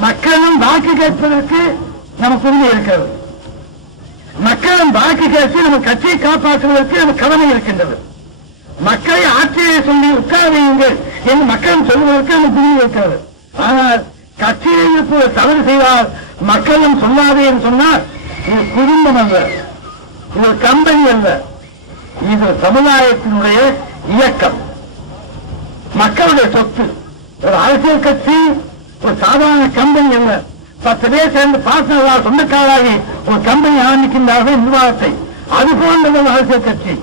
மக்களும் வாக்கு கேட்பதற்கு நமக்கு உரிமை இருக்கிறது. மக்களும் வாக்கு கேட்டு நம்ம கட்சியை காப்பாற்றுவதற்கு நமக்கு கடமை இருக்கின்றது. மக்களை ஆட்சியை சொல்லி உட்கார வையுங்கள் என்று மக்களும் சொல்வதற்கு நமக்கு உரிமை இருக்கிறது. ஆனால் கட்சியில் இருப்பது தவறு செய்தால் மக்களும் சொல்லாதே என்று சொன்னால் இது குடும்பம் அல்ல, இது ஒரு கம்பெனி அல்ல, இது சமுதாயத்தினுடைய இயக்கம், மக்களுடைய சொத்து. ஒரு அரசியல் கட்சி ஒரு சாதாரண கம்பெனி அல்ல. 10 பேர் சேர்ந்து பார்ட்னர்களாக சொந்தக்காராகி ஒரு கம்பெனி ஆரம்பிக்கின்றார்கள் நிர்வாகத்தை. அது போன்றது ஒரு அரசியல் கட்சி.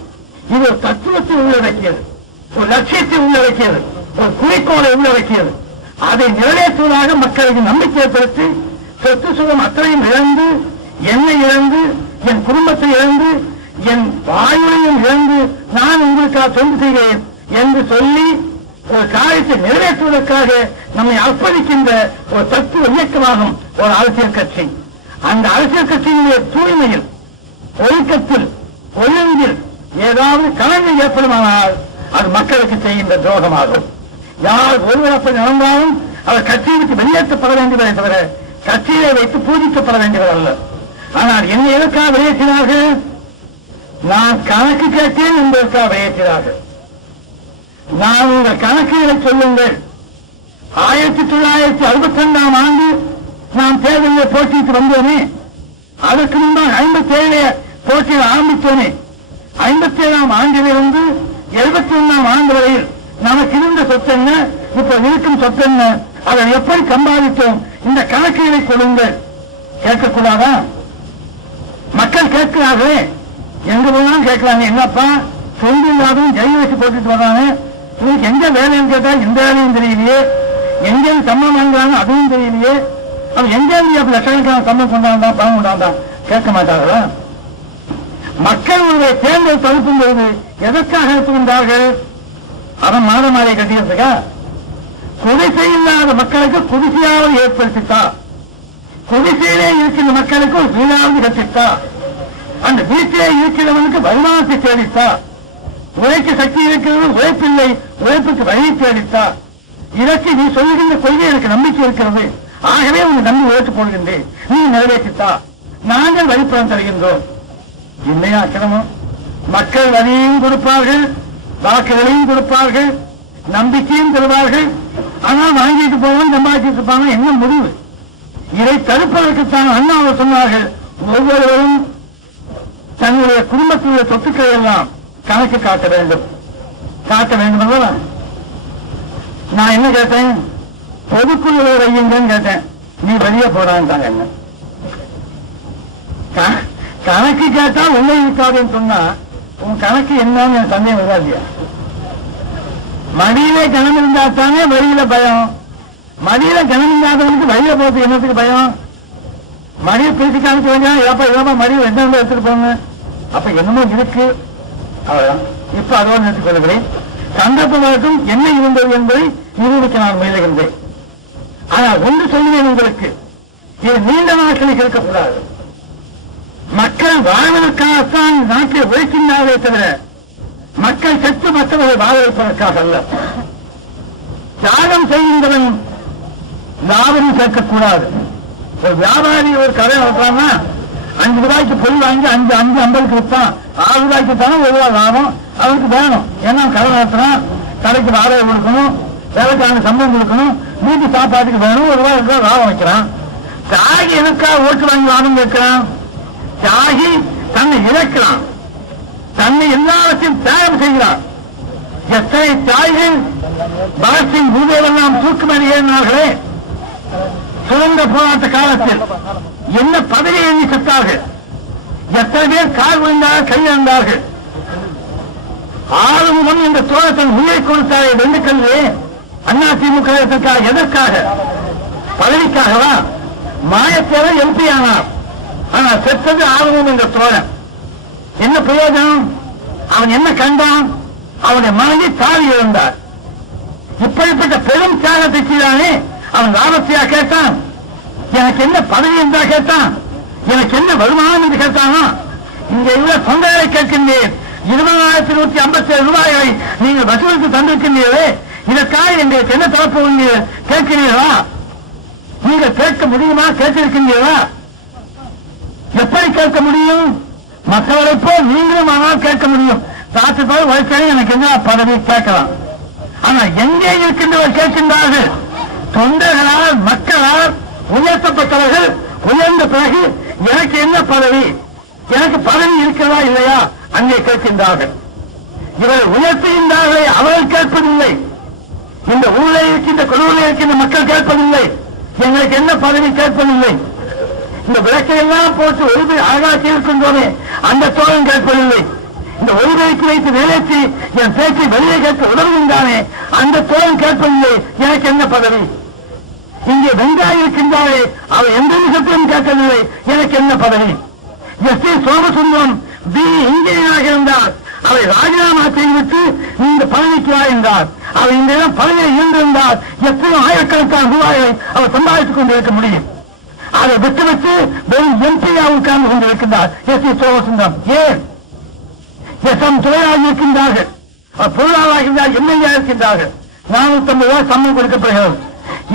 இது ஒரு தத்துவத்தை உள்ளடக்கியது, ஒரு லட்சியத்தை உள்ளடக்கியது, ஒரு குறிக்கோளை உள்ளடக்கியது. அதை நிறைவேற்றுவதாக மக்களுக்கு நம்பிக்கை ஏற்படுத்தி சொத்து சுகம் அத்தனையும் இழந்து, என்னை இழந்து, என் குடும்பத்தை இழந்து, என் வாயுவையும் இழந்து நான் உங்களுக்காக தொண்டு செய்கிறேன் என்று சொல்லி ஒரு காரியத்தை நிறைவேற்றுவதற்காக நம்மை அர்ப்பணிக்கின்ற ஒரு தத்துவ இயக்கமாகும் ஒரு அரசியல் கட்சி. அந்த அரசியல் கட்சியினுடைய தூய்மையில், ஒழுக்கத்தில், ஒழுங்கில் ஏதாவது கலங்கள் ஏற்படுமானால் அது மக்களுக்கு செய்கின்ற துரோகமாகும். யார் ஒருவர் அப்படி நடந்தாலும் அவர் கட்சியை விட்டு வெளியேற்றப்பட வேண்டியவரை தவிர கட்சியை வைத்து பூஜிக்கப்பட வேண்டியவர் அல்ல. ஆனால் என்னை எதற்காக வெளியேற்றினார்கள்? நான் கணக்கு கேட்டேன் என்பதற்காக வெளியேற்றினார்கள். நான் உங்கள் கணக்குகளை சொல்லுங்கள். 1962 ஆண்டு நாம் தேர்தலில் போட்டியிட்டு வந்தோமே, அதற்கு முன்பாக 57 போட்டியில் ஆரம்பித்தோமே. 57 ஆண்டிலிருந்து 71 ஆண்டு வரையில் நமக்கு இருந்த சொத்து என்ன, இப்ப இருக்கும் சொத்து என்ன, அதை எப்படி சம்பாதித்தோம், இந்த கணக்குகளை கொடுங்கள். கேட்கக்கூடாதா? மக்கள் கேட்கிறார்களே, எங்க போனாலும் கேட்கிறாங்க. என்னப்பா சொல்லில்லாதும் ஜெய் வச்சு போட்டுட்டு வர்றாங்க, உங்களுக்கு எங்க வேலைன்னு கேட்டா எந்த வேலையும் தெரியலையே, எங்க சம்பளம் வாங்குறாங்க அதுவும் தெரியலையே, அவன் எங்க லட்சக்கணக்கான சம்பளம் கொண்டாண்டா பணம் கொண்டாண்டா கேட்க மாட்டார்களா? மக்களுடைய தேர்தல் தடுக்கும் போது எதற்காக எடுத்துக்கின்றார்கள்? அவன் மாத மாலை கட்டிக்கிறதுக்கா? குடிசை இல்லாத மக்களுக்கு குடிசையாவது ஏற்படுத்திட்டா, குடிசையிலே இருக்கின்ற மக்களுக்கு ஒரு வீடாவது கட்டிட்டா, அந்த வீட்டிலே இருக்கிறவனுக்கு வருமானத்தை தேடித்தா, உழைக்க சக்தி இருக்கிறது உழைப்பில்லை உழைப்புக்கு வழியை தேடித்தா. இதற்கு நீ சொல்லுகின்ற கொள்கை எனக்கு நம்பிக்கை இருக்கிறது, ஆகவே உன்னை நம்பி ஓட்டு போடுகின்றேன், நீ நிறைவேற்றித்தா, நாங்கள் வழிபடம் தருகின்றோம். இல்லையா சிரமம்? மக்கள் வரியையும் கொடுப்பார்கள், வாக்குகளையும் கொடுப்பார்கள், நம்பிக்கையும் தருவார்கள். ஆனால் வாங்கிட்டு போவோம், சம்பாதிச்சிட்டு இருப்பாங்க. என்ன முடிவு? இதை தடுப்பதற்குத்தான் அண்ணா சொன்னார்கள், ஒவ்வொருவரும் தன்னுடைய குடும்பத்தினுடைய சொத்துக்களை எல்லாம் கணக்கு காட்ட வேண்டும் அல்லவா? நான் என்ன கேட்டேன், பொதுக்குழுவை வையுங்கன்னு கேட்டேன். நீ வெளியே போறான்ட்டாங்க. என்ன கணக்கு கேட்டா உள்ளே இருக்காதுன்னு சொன்னா உன் கணக்கு என்னன்னு சந்தேகம் வராதியா? மடியில கணம் இருந்தா தானே வழியில பயம். மடியில கணம் இல்லாதவனுக்கு வழியில போறது என்னத்துக்கு பயம்? மடியை பிரிச்சு காமிச்சு வேண்டாம். ஏப்பா மடியில் எந்த எடுத்துட்டு போங்க. அப்ப என்னமோ இருக்கு. அவ்வளவுதான். இப்ப அதோடு நிறுத்திக் கொள்கிறேன். சந்தர்ப்பம் என்ன இருந்தது என்பதை நிரூபிக்க நான் முயலுகின்றேன். ஆனால் ஒன்று சொல்லுவேன் உங்களுக்கு, இது நீண்ட நாட்களில் இருக்கக்கூடாது. மக்கள் வாழ்வதற்காகத்தான் நாட்டை உழைக்கின்றார்களே தவிர மக்கள் செத்து மற்றவர்கள் வாழ வைப்பதற்காக அல்ல. தியாகம் செய்கின்றவன் லாபம் சேர்க்கக்கூடாது. ஒரு வியாபாரி ஒரு கடை நடத்துறான்னா 5 ரூபாய்க்கு பொருள் வாங்கி 5.50 விற்பான். 6 ரூபாய்க்கு தானே 1 ரூபாய் லாபம் அவருக்கு வேணும். ஏன்னா கடை நடத்துறான், கடைக்கு வாடகை கொடுக்கணும், வேலைக்கான சம்பளம் கொடுக்கணும், வீட்டு சாப்பாட்டுக்கு வேணும், 1 ரூபாய் லாபம் வைக்கிறான். தியாகி எனக்காக ஓட்டு வாங்கி லாபம் வைக்கிறான். தியாகி தன்னை இழக்கிறான், தன்னை எல்லாவற்றையும் தியாகம் செய்கிறான். எத்தனை தியாகிகள் பகத்சிங் பூதேவெல்லாம் தூக்குமணி ஏறினார்களே சுதந்திர போராட்ட காலத்தில் என்ன பதவியை எண்ணி செத்தார்கள். எத்தனை பேர் கால் விழுந்தார்கள், கை இழந்தார்கள். ஆளுமுகம் என்ற தோழத்தன் உயிரை கொடுத்தாரே திண்டுக்கல்லே அதிமுக எதற்காக? பதவிக்காகவா? மாயத்தேவர் எம்பி ஆனார். ஆனால் செத்தது ஆளுமுகம் என்ற தோழன். என்ன பிரயோஜனம்? அவன் என்ன கண்டான்? அவனுடைய மனைவி தாவி இழந்தார். இப்படிப்பட்ட பெரும் தியாகத்தை செய்தானே அவன் லாபத்தையா கேட்டான்? எனக்கு என்ன பதவி என்றா கேட்டான்? எனக்கு என்ன வருமானம் என்று கேட்டானா? இங்கே உள்ள தொண்டரை கேட்கின்றேன். 20,157 ரூபாயை நீங்கள் வசூலித்து தந்திருக்கின்றீர்களே, இதற்காக எங்களுக்கு என்ன தரப்பு கேட்கிறீர்களா? நீங்கள் கேட்க முடியுமா? கேட்டிருக்கின்றீர்களா? எப்படி கேட்க முடியும்? மற்றவரை போல் நீங்களும் ஆனால் கேட்க முடியும். தாத்து போய் வயசாக எனக்கு என்ன பதவி கேட்கலாம். ஆனா எங்கே இருக்கின்றவர் கேட்கின்றார்கள்? தொண்டர்களால் மக்களால் உயர்த்தப்பட்டவர்கள் உயர்ந்த பிறகு எனக்கு என்ன பதவி, எனக்கு பதவி இருக்கிறதா இல்லையா அங்கே கேட்கின்றார்கள். இவர் உயர்த்துகின்றார்களே அவர்கள் கேட்பதில்லை. இந்த ஊரில் இருக்கின்ற குழுவில் இருக்கின்ற மக்கள் கேட்பதில்லை. எங்களுக்கு என்ன பதவி கேட்பதில்லை. இந்த விளக்கை எல்லாம் போட்டு ஒரு ஆகாட்சி இருக்கின்றோமே அந்த தோழன் கேட்பதில்லை. இந்த ஒரு விலைக்கு வைத்து வேலைக்கு என் பேச்சை வெளியே கேட்க உதவுகின்றானே அந்த தோழன் கேட்பதில்லை. எனக்கு என்ன பதவி? இங்கே வெங்காயம் இருக்கின்றாரே அவர் எந்த நிமிஷத்திலும் கேட்கவில்லை. எனக்கு என்ன பதவி? எஸ்.டி. சோமசுந்தரம் இன்ஜினியராக இருந்தார். அவை ராஜினாமா செய்துவிட்டு இந்த பதவிக்கு என்றார். அவர் இந்த இடம் பதவியில் இருந்திருந்தால் எத்தனை ஆயிரக்கணக்கான ரூபாயை அவர் சம்பாதித்துக் கொண்டிருக்க முடியும். அதை விட்டுவிட்டு வெறும் எம்பியாக உட்கார்ந்து கொண்டிருக்கின்றார் எஸ்.டி. சோமசுந்தரம். ஏன்? எஸ்.எம். துறையாக இருக்கின்றார்கள், பொருளாளராக இருந்தால் எம்எல்ஏ இருக்கின்றார்கள். 450 ரூபாய் சம்பளம் கொடுக்கப்படுகிறது.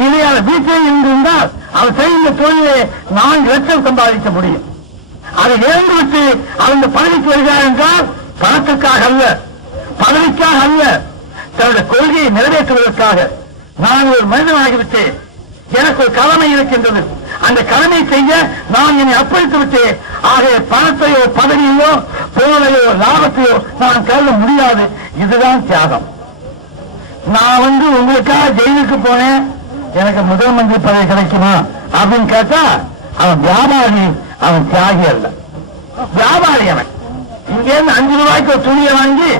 இதை அவர் வீட்டில் இருந்திருந்தால் அவர் செய்கின்ற தொழிலே 4 லட்சம் சம்பாதிக்க முடியும். அதை இழந்துவிட்டு அவர் இந்த பதவிக்கு வருகிறார் என்றால் பணத்திற்காக அல்ல, பதவிக்காக அல்ல, தன்னுடைய கொள்கையை நிறைவேற்றுவதற்காக. நான் ஒரு மனிதனாகிவிட்டேன், எனக்கு ஒரு கடமை இருக்கின்றது, அந்த கடமை செய்ய நான் என்னை அர்ப்பணித்து விட்டேன். ஆகிய பணத்தையோ பதவியோ பொருளையோ லாபத்தையோ நான் கருத முடியாது. இதுதான் தியாகம். நான் உங்களுக்காக ஜெயிலுக்கு போனேன், எனக்கு முதல் மந்திரி பதவி கிடைக்குமா அப்படின்னு கேட்டா அவன் வியாபாரி, அவன் தியாகி அல்ல. வியாபாரி அவன். இங்க இருந்து 5 ரூபாய்க்கு ஒரு துணியை வாங்கி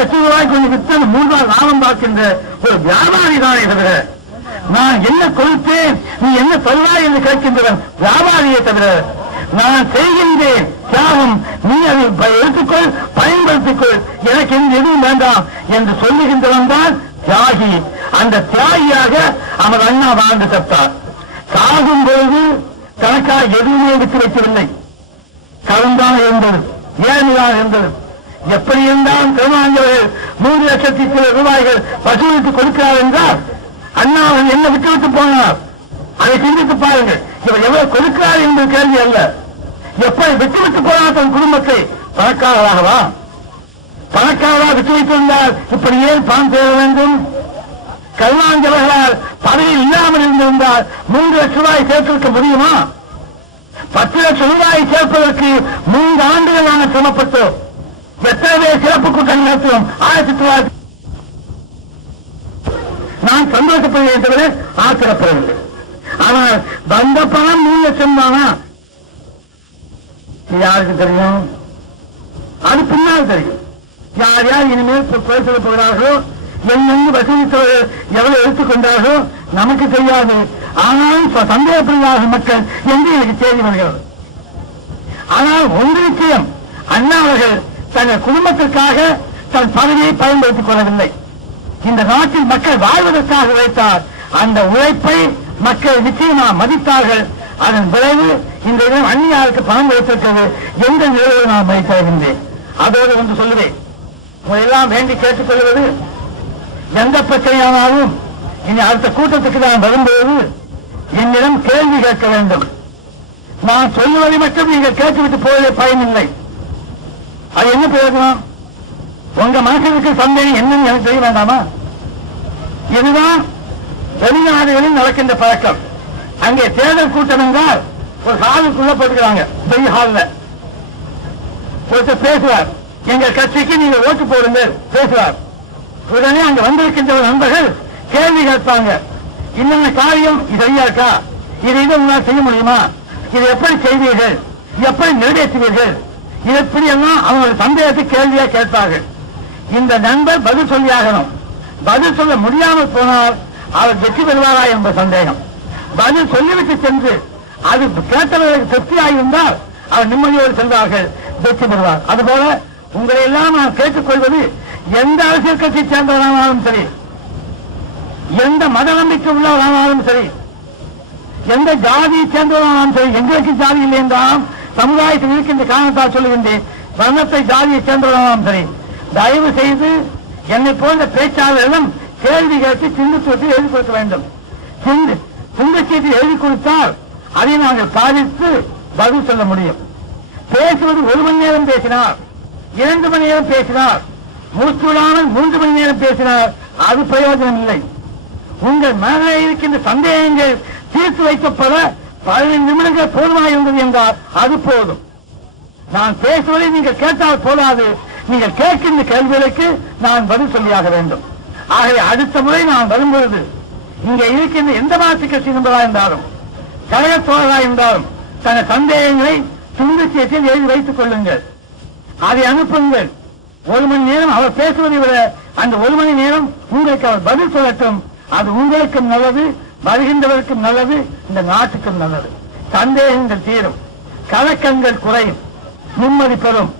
8 ரூபாய்க்கு கொஞ்சம் வித்து 3 ரூபாய் லாபம் பார்க்கின்ற ஒரு வியாபாரி தானே தவிர நான் என்ன கொடுத்தேன் நீ என்ன சொல்வாய் என்று கேட்கின்றவன் வியாபாரியை தவிர நான் செய்கின்றேன் தியாகம், நீ அதை எடுத்துக்கொள், பயன்படுத்திக்கொள், எனக்கு எதுவும் வேண்டாம் என்று சொல்லுகின்றவன் தான் தியாகி. அந்த தியாகியாக அவர் அண்ணா வாழ்ந்து செத்தார். சாகும் பொழுது தனக்காக எதுவுமே விட்டு வைக்கவில்லை. கருந்தான் இருந்தது, ஏழையாக இருந்தது. எப்படி இருந்தாலும் திருமாஞ்சவர்கள் 3 லட்சத்தி ரூபாய்கள் வசூலித்து கொடுக்கிறார் என்றால் அண்ணா அவர்கள் என்ன விட்டுவிட்டு போனார்? அதை சிந்தித்து பாருங்கள். இவர் எவ்வளவு கொடுக்கிறார் என்பது கேள்வி அல்ல, எப்படி விட்டுவிட்டு போனார் தன் குடும்பத்தை. பணக்காரராகவா? பணக்காரராக விட்டு வைத்திருந்தால் இப்படி ஏன் பணம் தேட வேண்டும்? கருணாஞ்சவர்களால் பதவியில் இல்லாமல் இருந்திருந்தால் 3 லட்சம் ரூபாய் சேர்த்திருக்க முடியுமா? 10 லட்சம் ரூபாய் சேர்ப்பதற்கு 3 ஆண்டுகள் நாங்கள் சிரமப்பட்டோம். எத்தனை பேர் சிறப்பு கூட்டம் நடத்துவோம்? 1900 நான் சந்தோஷப்படுகிறேன் தவிர ஆத்திரப்படவில்லை. ஆனால் வந்த பணம் 3 லட்சம் தானா? யாருக்கு தெரியும்? அது பின்னால் தெரியும். யார் யார் இனிமேல் குறை சொல்ல போகிறார்களோ, எங்கெங்கு வசூலித்தவர்கள் எவ்வளவு எடுத்துக்கொண்டார்களோ நமக்கு தெரியாது. ஆனாலும் சந்தேகப்படுகிறார்கள் மக்கள் என்று எனக்கு செய்தி வருகிறது. ஆனால் ஒன்று நிச்சயம், அண்ணா அவர்கள் தங்கள் குடும்பத்திற்காக தன் பதவியை பயன்படுத்திக் கொள்ளவில்லை. இந்த நாட்டில் மக்கள் வாழ்வதற்காக உழைத்தார். அந்த உழைப்பை மக்கள் நிச்சயமாக மதித்தார்கள். அதன் விளைவு இந்த இடம் அந்நியாருக்கு பணம் கொடுத்திருக்கிறது எந்த நிலையில் நான் மதித்திருக்கின்றேன். அதோடு ஒன்று சொல்லுவேன், உங்களெல்லாம் வேண்டி கேட்டுக் கொள்வது, எந்த பிரச்சனையானாலும் இனி அடுத்த கூட்டத்துக்கு நான் வரும்போது என்னிடம் கேள்வி கேட்க வேண்டும். நான் சொல்லுவதை மட்டும் நீங்கள் கேட்டுவிட்டு போவதே பயனில்லை. அது என்ன பிரயோஜனம்? உங்க மனசுக்கு சந்தேகம் என்னன்னு எனக்கு தெரிய வேண்டாமா? இதுதான் வெளிநாடுகளில் நடக்கின்ற பழக்கம். அங்கே தேர்தல் கூட்டம் என்றால் ஒரு ஹாலுக்குள்ள போட்டுக்கிறாங்க. பெரிய ஹால்ல ஒருத்தர் பேசுவார், எங்கள் கட்சிக்கு நீங்க ஓட்டு போடுங்க பேசுவார். உடனே அங்க வந்திருக்கின்ற நண்பர்கள் கேள்வி கேட்பாங்க. இன்னென்ன காரியம் இது சரியா இருக்கா? இதை உங்களால் செய்ய முடியுமா? இதை எப்படி செய்வீர்கள்? எப்படி நிறைவேற்றுவீர்கள்? இது எப்படி எல்லாம் அவங்களுடைய சந்தேகத்தை கேள்வியா கேட்பார்கள். இந்த நண்பர் பதில் சொல்லியாகணும். பதில் சொல்ல முடியாமல் போனால் அவர் வெற்றி பெறுவாரா என்ற சந்தேகம். பதில் சொல்லிவிட்டு சென்று அது கேட்டவர்களுக்கு திருப்தியாயிருந்தால் அவர் நிம்மதியோடு செல்வார்கள், வெற்றி பெறுவார். அதுபோல உங்களை எல்லாம் நான் கேட்டுக்கொள்வது, எந்த அரசியல் கட்சியை சேர்ந்தவரானாலும் சரி, எந்த மத நம்பிக்கை உள்ளவரானாலும் சரி, எந்த ஜாதியை சேர்ந்தவரானாலும் சரி, எங்களுக்கு ஜாதி இல்லை என்றாலும் சமுதாயத்தில் இருக்கின்ற காரணத்தால் சொல்லுகின்றேன், வர்ணத்தை ஜாதியை சேர்ந்தவரானாலும் சரி, தயவு செய்து என்னை போன்ற பேச்சாளர்களிடம் கேள்வி கேட்டு சிந்துத்துவத்தில் எழுதி கொடுக்க வேண்டும். சிந்தச்சீட்டில் எழுதி கொடுத்தால் அதை நாங்கள் பாதித்து பதில் சொல்ல முடியும். பேசுவது 1 மணி நேரம் பேசினார், 2 மணி நேரம் பேசினார், மூச்சுடாமல் 3 மணி நேரம் பேசினார், அது பிரயோஜனம் இல்லை. உங்கள் மனதில் இருக்கின்ற சந்தேகங்கள் தீர்த்து வைக்கப்பட 15 நிமிடங்கள் போதுமாக இருந்தது என்றால் அது போதும். நான் பேசுவதை நீங்கள் கேட்டால் போதாது, நீங்கள் கேட்கின்ற கேள்விகளுக்கு நான் பதில் சொல்லியாக வேண்டும். ஆகவே அடுத்த முறை நான் வரும்பொழுது இங்கே இருக்கின்ற எந்த மாற்று கட்சி நண்பரா இருந்தாலும், கழக தோழரா இருந்தாலும், தன சந்தேகங்களை துண்டுச்சீட்டில் எழுதி வைத்துக் கொள்ளுங்கள், அதை அனுப்புங்கள். 1 மணி நேரம் அவர் பேசுவதை விட அந்த 1 மணி நேரம் உங்களுக்கு அவர் பதில் சொல்லட்டும். அது உங்களுக்கும் நல்லது, வருகின்றவருக்கும் நல்லது, இந்த நாட்டுக்கும் நல்லது. சந்தேகங்கள் தீரும், கலக்கங்கள் குறையும், நிம்மதி பெறும்.